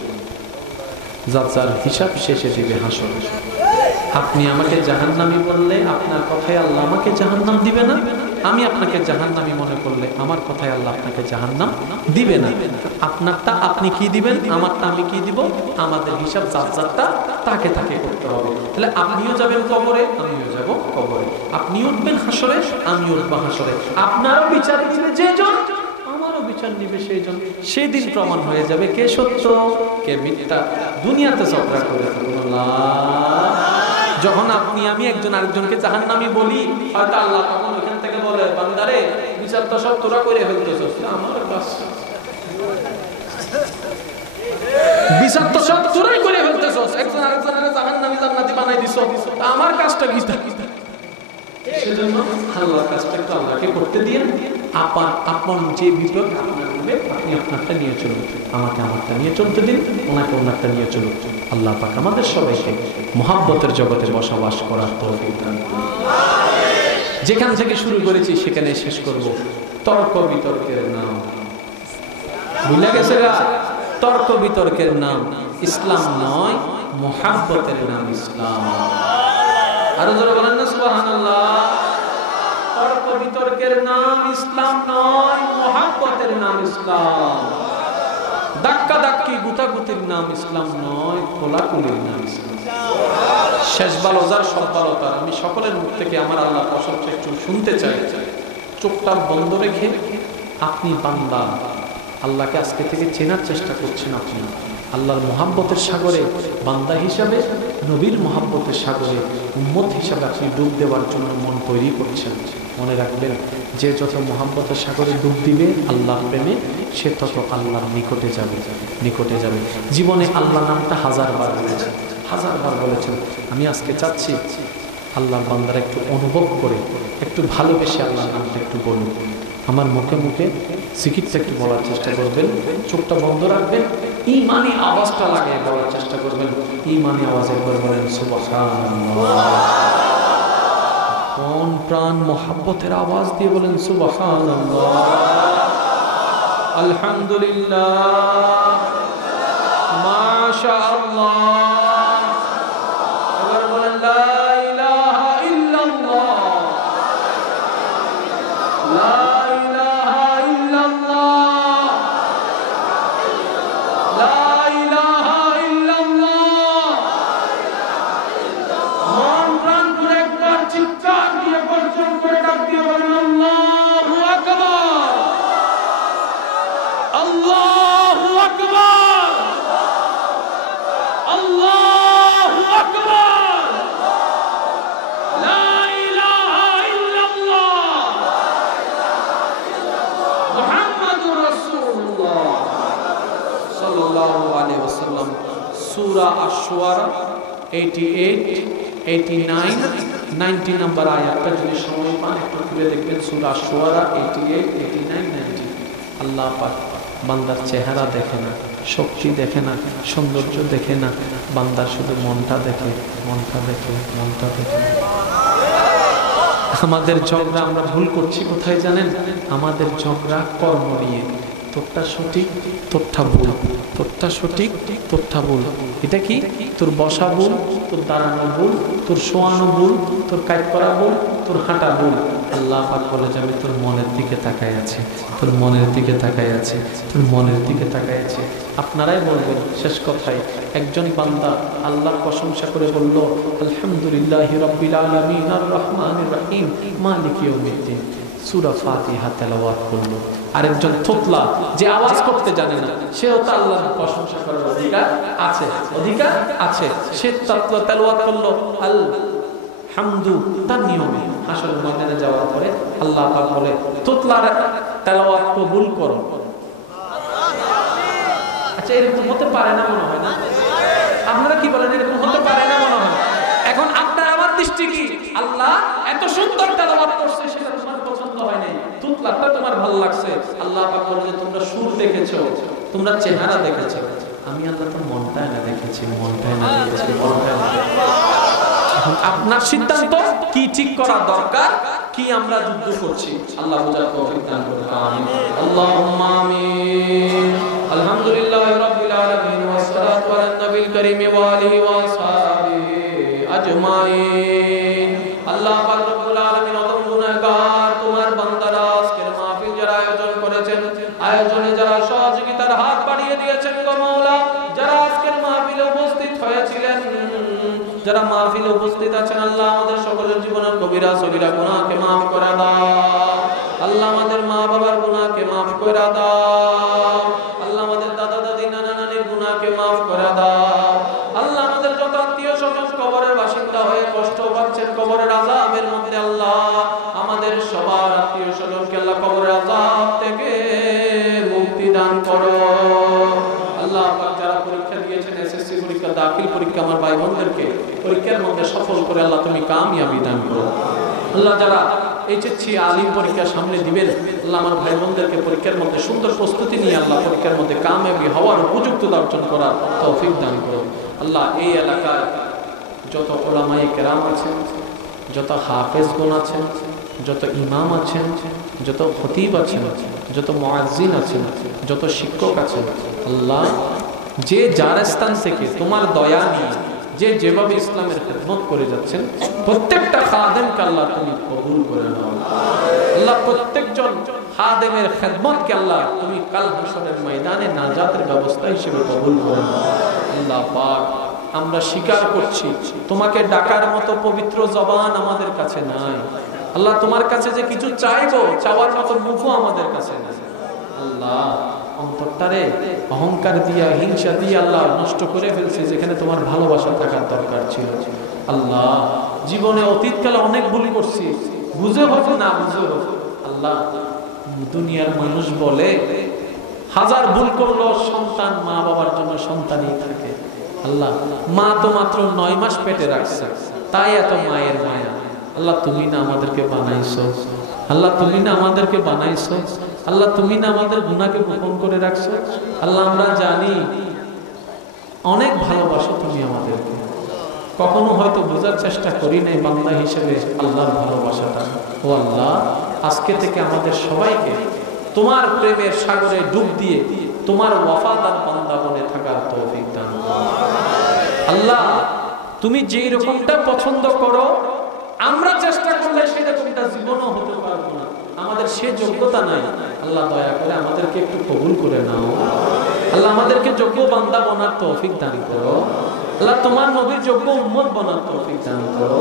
যার যার হিসাব শেষে দিবে হাসর। আপনি আমাকে জাহান্নামী বললে আপনার কথায় আল্লাহ আমাকে জাহান্নাম দিবে না, আমি আপনাকে জাহান্নামী মনে করলে আমার কথায় আল্লাহ আপনাকে জাহান্নাম দিবে না। আপনারটা আপনি কি দিবেন, আমারটা আমি কি দিব, আমাদের হিসাব যার যারটা তাকে তাকে করতে হবে। তাহলে আপনিও যাবেন কবরে, আমিও যাব কবরে। আপনি উঠবেন হাসরে, আমি উঠবো হাসরে। আপনারও বিচার দিবে যেজন, আমারও বিচার নিবে সেইজন। সেদিন প্রমাণ হয়ে যাবে কে সত্য কে মিথ্যা। দুনিয়াতে ঝগড়া করে যখন আপনি আমি একজন আরেকজনকে জাহান্নামী বলি, হয়তো আল্লাহ তখন ওখান থেকে বলে, বান্দারে বিচার তো সব তোরা করে ফেলতেছিস, আমার কাজ বিচার তো সব তোরাই করে ফেলতেছিস, একজন আরেকজনের জাহান্নামী জান্নাতি বানাই দিছ, আমার কাজটা কি? সেজন্য আল্লাহর কাজটা একটু আল্লাহকে করতে দিন। আপন যে বিপদ আপনার হবে আপনি আপনারটা নিয়ে চলুন, আমাকে আমারটা নিয়ে চলতে দিন, ওনাকে ওনারটা নিয়ে চলুন। আল্লাহ পাক আমাদের সবাইকে মুহাব্বতের জগতে বসবাস করার তৌফিক দান করুন। যেখান থেকে শুরু করেছি সেখানে শেষ করব। তর্ক বিতর্কের নাম ভুলে গেছে গা? তর্ক বিতর্কের নাম ইসলাম নয়, মুহাব্বতের নাম ইসলাম। আরো জোরে বলেন না সুবহানাল্লাহ। তর্ক বিতর্কের নাম ইসলাম নয়, মুহাব্বতের নাম ইসলাম। ধাক্কা ধাক্কি গুতাগুতির নাম ইসলাম নয়, কোলাকুলির নাম ইসলাম। শেষ ভালো যার সব ভালো তার। আমি সকলের মুখ থেকে আমার আল্লাহ প্রশংসা একটু শুনতে চাই। চোখটা বন্ধ রেখে আপনি বান্দা, আল্লাহকে আজকে থেকে চেনার চেষ্টা করছেন। আপনি আল্লাহর মুহাব্বতের সাগরে বান্দা হিসাবে, নবীর মুহাব্বতের সাগরে উম্মত হিসাবে আপনি ডুব দেওয়ার জন্য মন তৈরি করছেন। মনে রাখবেন, যে যত মুহাব্বতের সাগরে ডুব দিবে আল্লাহর প্রেমে, সে তত আল্লাহর নিকটে যাবে, নিকটে যাবে। জীবনে আল্লাহ নামটা 1000 বার বলেছেন, 1000 বার বলেছেন। আমি আজকে চাচ্ছি আল্লাহর বান্দারা একটু অনুভব করে, একটু ভালোবেসে আল্লাহর নামটা একটু বলুন। আমার মুখে মুখে জিকিরটা একটু বলার চেষ্টা করবেন, চোখটা বন্ধ রাখবেন, ঈমানি আওয়াজটা লাগিয়ে বলার চেষ্টা করবেন। ঈমানি আওয়াজে বলবেন সুবহানাল্লাহ। কোন প্রাণ মুহাব্বতের আওয়াজ দিয়ে বলেন সুবহানাল্লাহ, আলহামদুলিল্লাহ, মাশাআল্লাহ। এবার বলেন লা ইলাহা ইল্লাল্লাহ, লা সূরা আশ-শুআরা 88, 89, 90 নম্বর আয়াতটা যদি সময় পান একটু খুলে দেখবেন। সূরা আশ-শুআরা 88, 89, 90। আল্লাহ পাক বান্দার চেহারা দেখে না, শক্তি দেখে না, সৌন্দর্য দেখে না, বান্দার শুধু মনটা দেখে, মনটা দেখে, মনটা দেখে। আমাদের ঝগড়া আমরা ভুল করছি কোথায় জানেন? আমাদের ঝগড়া কর্ম নিয়ে। তোরটা সঠিক, তোরটা ভুল, তোরটা সঠিক, তোরটা ভুল। এটা কি? তোর বসা ভুল, তোর দাঁড়ানো ভুল, তোর শোয়ানো ভুল, তোর কাজ করা ভুল, তোর হাঁটা ভুল। আল্লাহ পাক বলে যাবে তোর মনের দিকে তাকায় আছে, তোর মনের দিকে তাকায় আছে, তোর মনের দিকে তাকায় আছে। আপনারাই বলবেন শেষ কথায়, একজন বান্দা আল্লাহর প্রশংসা করে বলল আলহামদুলিল্লাহি রাব্বিল আলামিন আর রহমানির রহিম মালিকি ইয়াউমিদ্দিন, সূরা ফাতিহা তেলাওয়াত করলো। আরেকজন থোতলা যে আওয়াজ করতে জানে না, সেও তো আল্লাহর প্রশংসা করার অধিকার আছে, অধিকার আছে। সে তেলাওয়াত করলো আলহামদু তার নিয়মে। হাসরের ময়দানে যাওয়ার পরে আল্লাহ পাক বলে থোতলার তেলাওয়াত কবুল করো। আচ্ছা, এরকম হতে পারে না মনে হয় না? আপনারা কি বলেন, এরকম হতে পারে না মনে হয়? এখন আপনার আমার দৃষ্টি কি, আল্লাহ এত সুন্দর তেলাওয়াত করছে সেটা তোমার পছন্দ হয় নাই, তুতলাটা তোমার ভালো লাগছে। আল্লাহ পাক বলে যে তোমরা সুর দেখেছো, তোমরা চেহারা দেখেছো, আমি আল্লাহ তো মনটা না দেখেছি, মনটা না দেখেছি, মনটা না। এখন আপনার সিদ্ধান্ত কি ঠিক করা দরকার, কি আমরা যুদ্ধ করছি, আল্লাহ বুঝার তৌফিক দান করুন। আমিন, আল্লাহুম্মা আমিন। আলহামদুলিল্লাহি রাব্বিল আলামিন ওয়াস সালাতু আলা নবিল কারীম ওয়া আলিহি ওয়া আসহাবিহি আজমাইন। আল্লাহ পাক রব্বুল আলামিন অদম গুনাহগার তোমার বান্দারা আজকের মাহফিল যারা আয়োজন করেছেন, আয়োজনে যারা সহযোগিতার হাত বাড়িয়ে দিয়েছেন গো মাওলা, যারা আজকের মাহফিলে উপস্থিত হয়েছিলেন, যারা মাহফিলে উপস্থিত আছেন, আল্লাহ আমাদের সকলের জীবনের কবিরা সগীরা গুনাহকে maaf করে দাও। আল্লাহ আমাদের মা বাবার গুনাহকে maaf করে দাও। আল্লাহ আমাদের দাদা দাদি নানা নানির গুনাহকে maaf করে দাও। আল্লাহ আমাদের যত আত্মীয় স্বজন কবরের বাসিন্দা হয়ে কষ্ট পাচ্ছেন কবরের আযাবের মধ্যে, আল্লাহ আমাদের সবার আত্মীয় স্বজনকে আল্লাহ কবরের আযাব থেকে মুক্তি দান করো। আল্লাহ পাক যারা পরীক্ষা দিয়েছেন, এসএসসি পরীক্ষা, দাখিল পরীক্ষা, আমার ভাই বোনদেরকে পরীক্ষার মধ্যে সফল করে আল্লাহ তুমি কামিয়াবি দান করো। আল্লাহ যারা এইচএসসি আলিম পরীক্ষা সামনে দিবেন, আল্লাহ আমার ভাই বোনদেরকে পরীক্ষার মধ্যে সুন্দর প্রস্তুতি নিয়ে আল্লাহ পরীক্ষার মধ্যে কামিয়াবি হওয়ার উপযুক্ত অর্জন করার তৌফিক দান করো। আল্লাহ এই এলাকায় যত উলামায়ে কেরাম আছেন, যত হাফেজগণ আছেন, যত ইমাম আছেন, যত খতিব আছেন, যত মুয়াজ্জিন আছেন, যত শিক্ষক আছেন, আল্লাহ যে যার স্থান থেকে তোমার দয়া নিয়ে যে যেভাবে ইসলামের খেদমত করে যাচ্ছেন, প্রত্যেকটা খাদেমকে আল্লাহ তুমি কবুল করে নাও। আল্লাহ প্রত্যেকজন খাদেমের খেদমতকে আল্লাহ তুমি কাল হাসরের ময়দানে নাজাতের ব্যবস্থা হিসেবে কবুল করে নাও। আল্লাহ পাক আমরা স্বীকার করছি তোমাকে ডাকার মতো পবিত্র জবান আমাদের কাছে নাই। আল্লাহ তোমার কাছে যে কিছু চাইবো, চাওয়ার মতো মুখও আমাদের কাছে নাই। আল্লাহ অন্তরটারে অহংকার দিয়া, হিংসা দিয়ে আল্লাহ নষ্ট করে ফেলছে যেখানে তোমার ভালোবাসা থাকার দরকার ছিল। আল্লাহ জীবনে অতীতকালে অনেক ভুল করছি, বুঝে হোক না বুঝে হোক। আল্লাহ দুনিয়ার মানুষ বলে হাজার ভুল করলো সন্তান মা বাবার জন্য সন্তানই থাকে। আল্লাহ মা তো মাত্র 9 মাস পেটে রাখছে, তাই এত মায়ের মায়া। আল্লাহ তুমি না আমাদেরকে বানাইছো, আল্লাহ তুমি না আমাদেরকে বানাইছো, আল্লাহ তুমি না আমাদের গুনাহকে গোপন করে রাখছো। আল্লাহ আমরা জানি অনেক ভালোবাসো তুমি আমাদেরকে, কখনো হয়তো বোঝার চেষ্টা করি নাই বান্দা হিসেবে আল্লাহর ভালোবাসাটা। ও আল্লাহ আজকে থেকে আমাদের সবাইকে তোমার প্রেমের সাগরে ডুব দিয়ে তোমার ওয়াফাদার বান্দা বনে থাকার তৌফিক দান করো। আল্লাহ তুমি যেই রকমটা পছন্দ করো, আমরা চেষ্টা করলে সেরকমটা জীবনও হতে পারবো না, আমাদের সে যোগ্যতা নাই। আল্লাহ দয়া করে আমাদেরকে একটু কবুল করে নাও। আল্লাহ আমাদেরকে যোগ্য বান্দা বনার তৌফিক দান করো। আল্লাহ তোমার নবীর যোগ্য উম্মত বনার তৌফিক দান করো।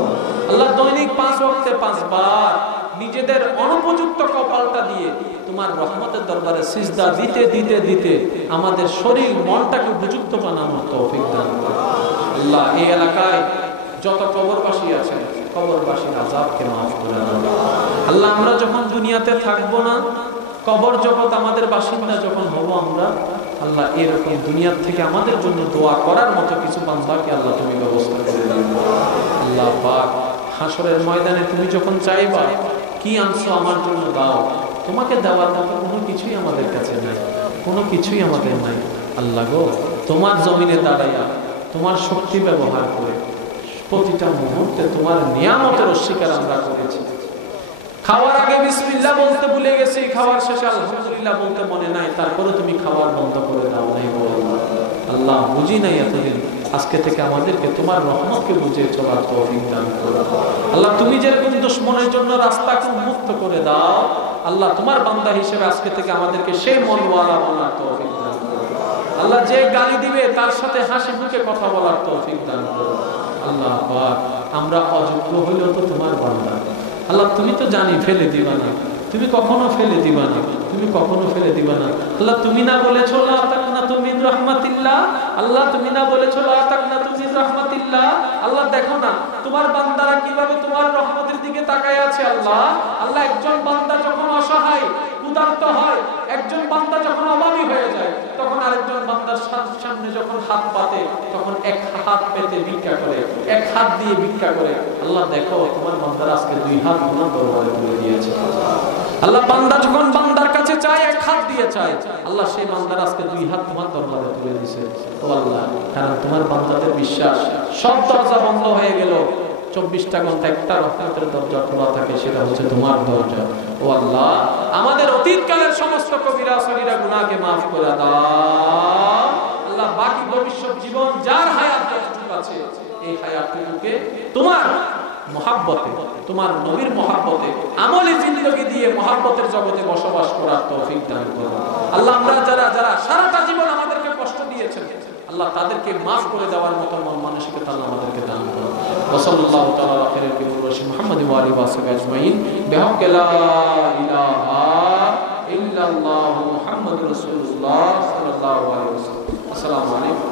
আল্লাহ দৈনিক 5 ওয়াক্তে 5 বার নিজেদের অনুপযুক্ত কপালটা দিয়ে তোমার রহমতের দরবারে সিজদা দিতে দিতে দিতে আমাদের শরীর মনটাকে উপযুক্ত বানানোর তৌফিক দান করো। আল্লাহ এই এলাকায় যত কবরবাসী আছেন, কবরবাসীর আযাবকে maaf করে দাও। আল্লাহ আমরা যখন দুনিয়াতে থাকবো না, কবর জগৎ আমাদের বাসিন্দা যখন হব আমরা, আল্লাহ এরকম দুনিয়ার থেকে আমাদের জন্য দোয়া করার মতো কিছু বান্দাকে আল্লাহ তুমি ব্যবস্থা করে দাও। আল্লাহ পাক হাসরের ময়দানে তুমি যখন চাইবা কি আনছো আমার জন্য দাও, তোমাকে দেওয়ার মতো কোনো কিছুই আমাদের কাছে নাই, কোনো কিছুই আমাদের নাই। আল্লাহ গো তোমার জমিনে দাঁড়াইয়া তোমার শক্তি ব্যবহার করে প্রতিটা মুহূর্তে তোমার নিয়ামতের অস্বীকার আমরা করেছি। খাওয়ার আগে বিসমিল্লাহ বলতে ভুলে গেছি, খাওয়ার শেষে আলহামদুলিল্লাহ বলতে মনে নাই, তারপরে তুমি খাওয়ার বন্ধ করে দাও নাই। আল্লাহ বুঝি নাই এতদিন, আজকে থেকে আমাদেরকে তোমার রহমতকে বুঝে চলার তৌফিক দান করো। আল্লাহ তুমি যেরকম দুশমনের জন্য রাস্তাকে মুক্ত করে দাও, আল্লাহ তোমার বান্দা হিসেবে আজকে থেকে আমাদেরকে সেই মনওয়ালা বলার তৌফিক দান করো। আল্লাহ যে গালি দিবে তার সাথে হাসি মুখে কথা বলার তৌফিক দান করো। আল্লাহ পাক আমরা অযোগ্য হইলেও তো তোমার বান্দা। আল্লাহ তুমি তো জানি ফেলে দিবা না, তুমি কখনো ফেলে দিবা না, তুমি কখনো ফেলে দিবা না। আল্লাহ তুমি না বলেছো লা তাকনাতু মিন রাহমাতিল্লাহ, আল্লাহ তুমি না বলেছো লা তাকনাতু মিন রাহমাতিল্লাহ। আল্লাহ দেখো না তোমার বান্দারা কিভাবে তোমার রহমতের দিকে তাকায় আছে। আল্লাহ আল্লাহ একজন বান্দা যখন অসহায় ক্ষুধার্ত হয়, একজন বান্দা যখন অভাবী হয়ে যায়, তখন আরেকজন বান্দার সামনে যখন হাত পাতে, তখন এক হাত পেতে ভিক্ষা করে, এক হাত দিয়ে ভিক্ষা করে। আল্লাহ দেখো তোমার বান্দার আজকে দুই হাত তোমার দরবারে তুলে দিয়েছে। আল্লাহ বান্দা যখন বান্দার কাছে চায়, এক হাত দিয়ে চায়, আল্লাহ সেই বান্দার আজকে দুই হাত তোমার দরবারে তুলে দিয়েছে। ও আল্লাহ, কারণ তোমার বান্দাদের বিশ্বাস সব দরজা বন্ধ হয়ে গেল, 24টা ঘন্টা একটা রহমতের দরজা খোলা থাকে, সেটা হচ্ছে তোমার দরজা। ও আল্লাহ, আমাদের অতীতকালের সমস্ত কবিরা সগীরা গুনাহকে মাফ করে দাও আল্লাহ। বাকি ভবিষ্যৎ জীবন যার হায়াত যতটুকু আছে, এই হায়াতটুকুকে তোমার মহাব্বতে, তোমার নবীর মহাব্বতে, আমলি জিন্দেগি দিয়ে মহাব্বতের জগতে বসবাস করার তৌফিক দান করো আল্লাহ। আমরা যারা যারা সারাটা জীবন আমাদেরকে কষ্ট দিয়েছেন, আল্লাহ তাদেরকে মাফ করে দেওয়ার মতো মন মানসিকতা আল্লাহ আমাদেরকে দান করো। ওয়াসাল্লাল্লাহু তাআলা আলা খায়রিল কিবরিয়াশি মুহাম্মাদি ওয়া আলিহি ওয়া সাহবিহি আজমাইন বিহাক্কি লা ইলাহা ইল্লাল্লাহু মুহাম্মাদুর রাসূলুল্লাহ সাল্লাল্লাহু আলাইহি ওয়াসাল্লাম। আসসালামু আলাইকুম।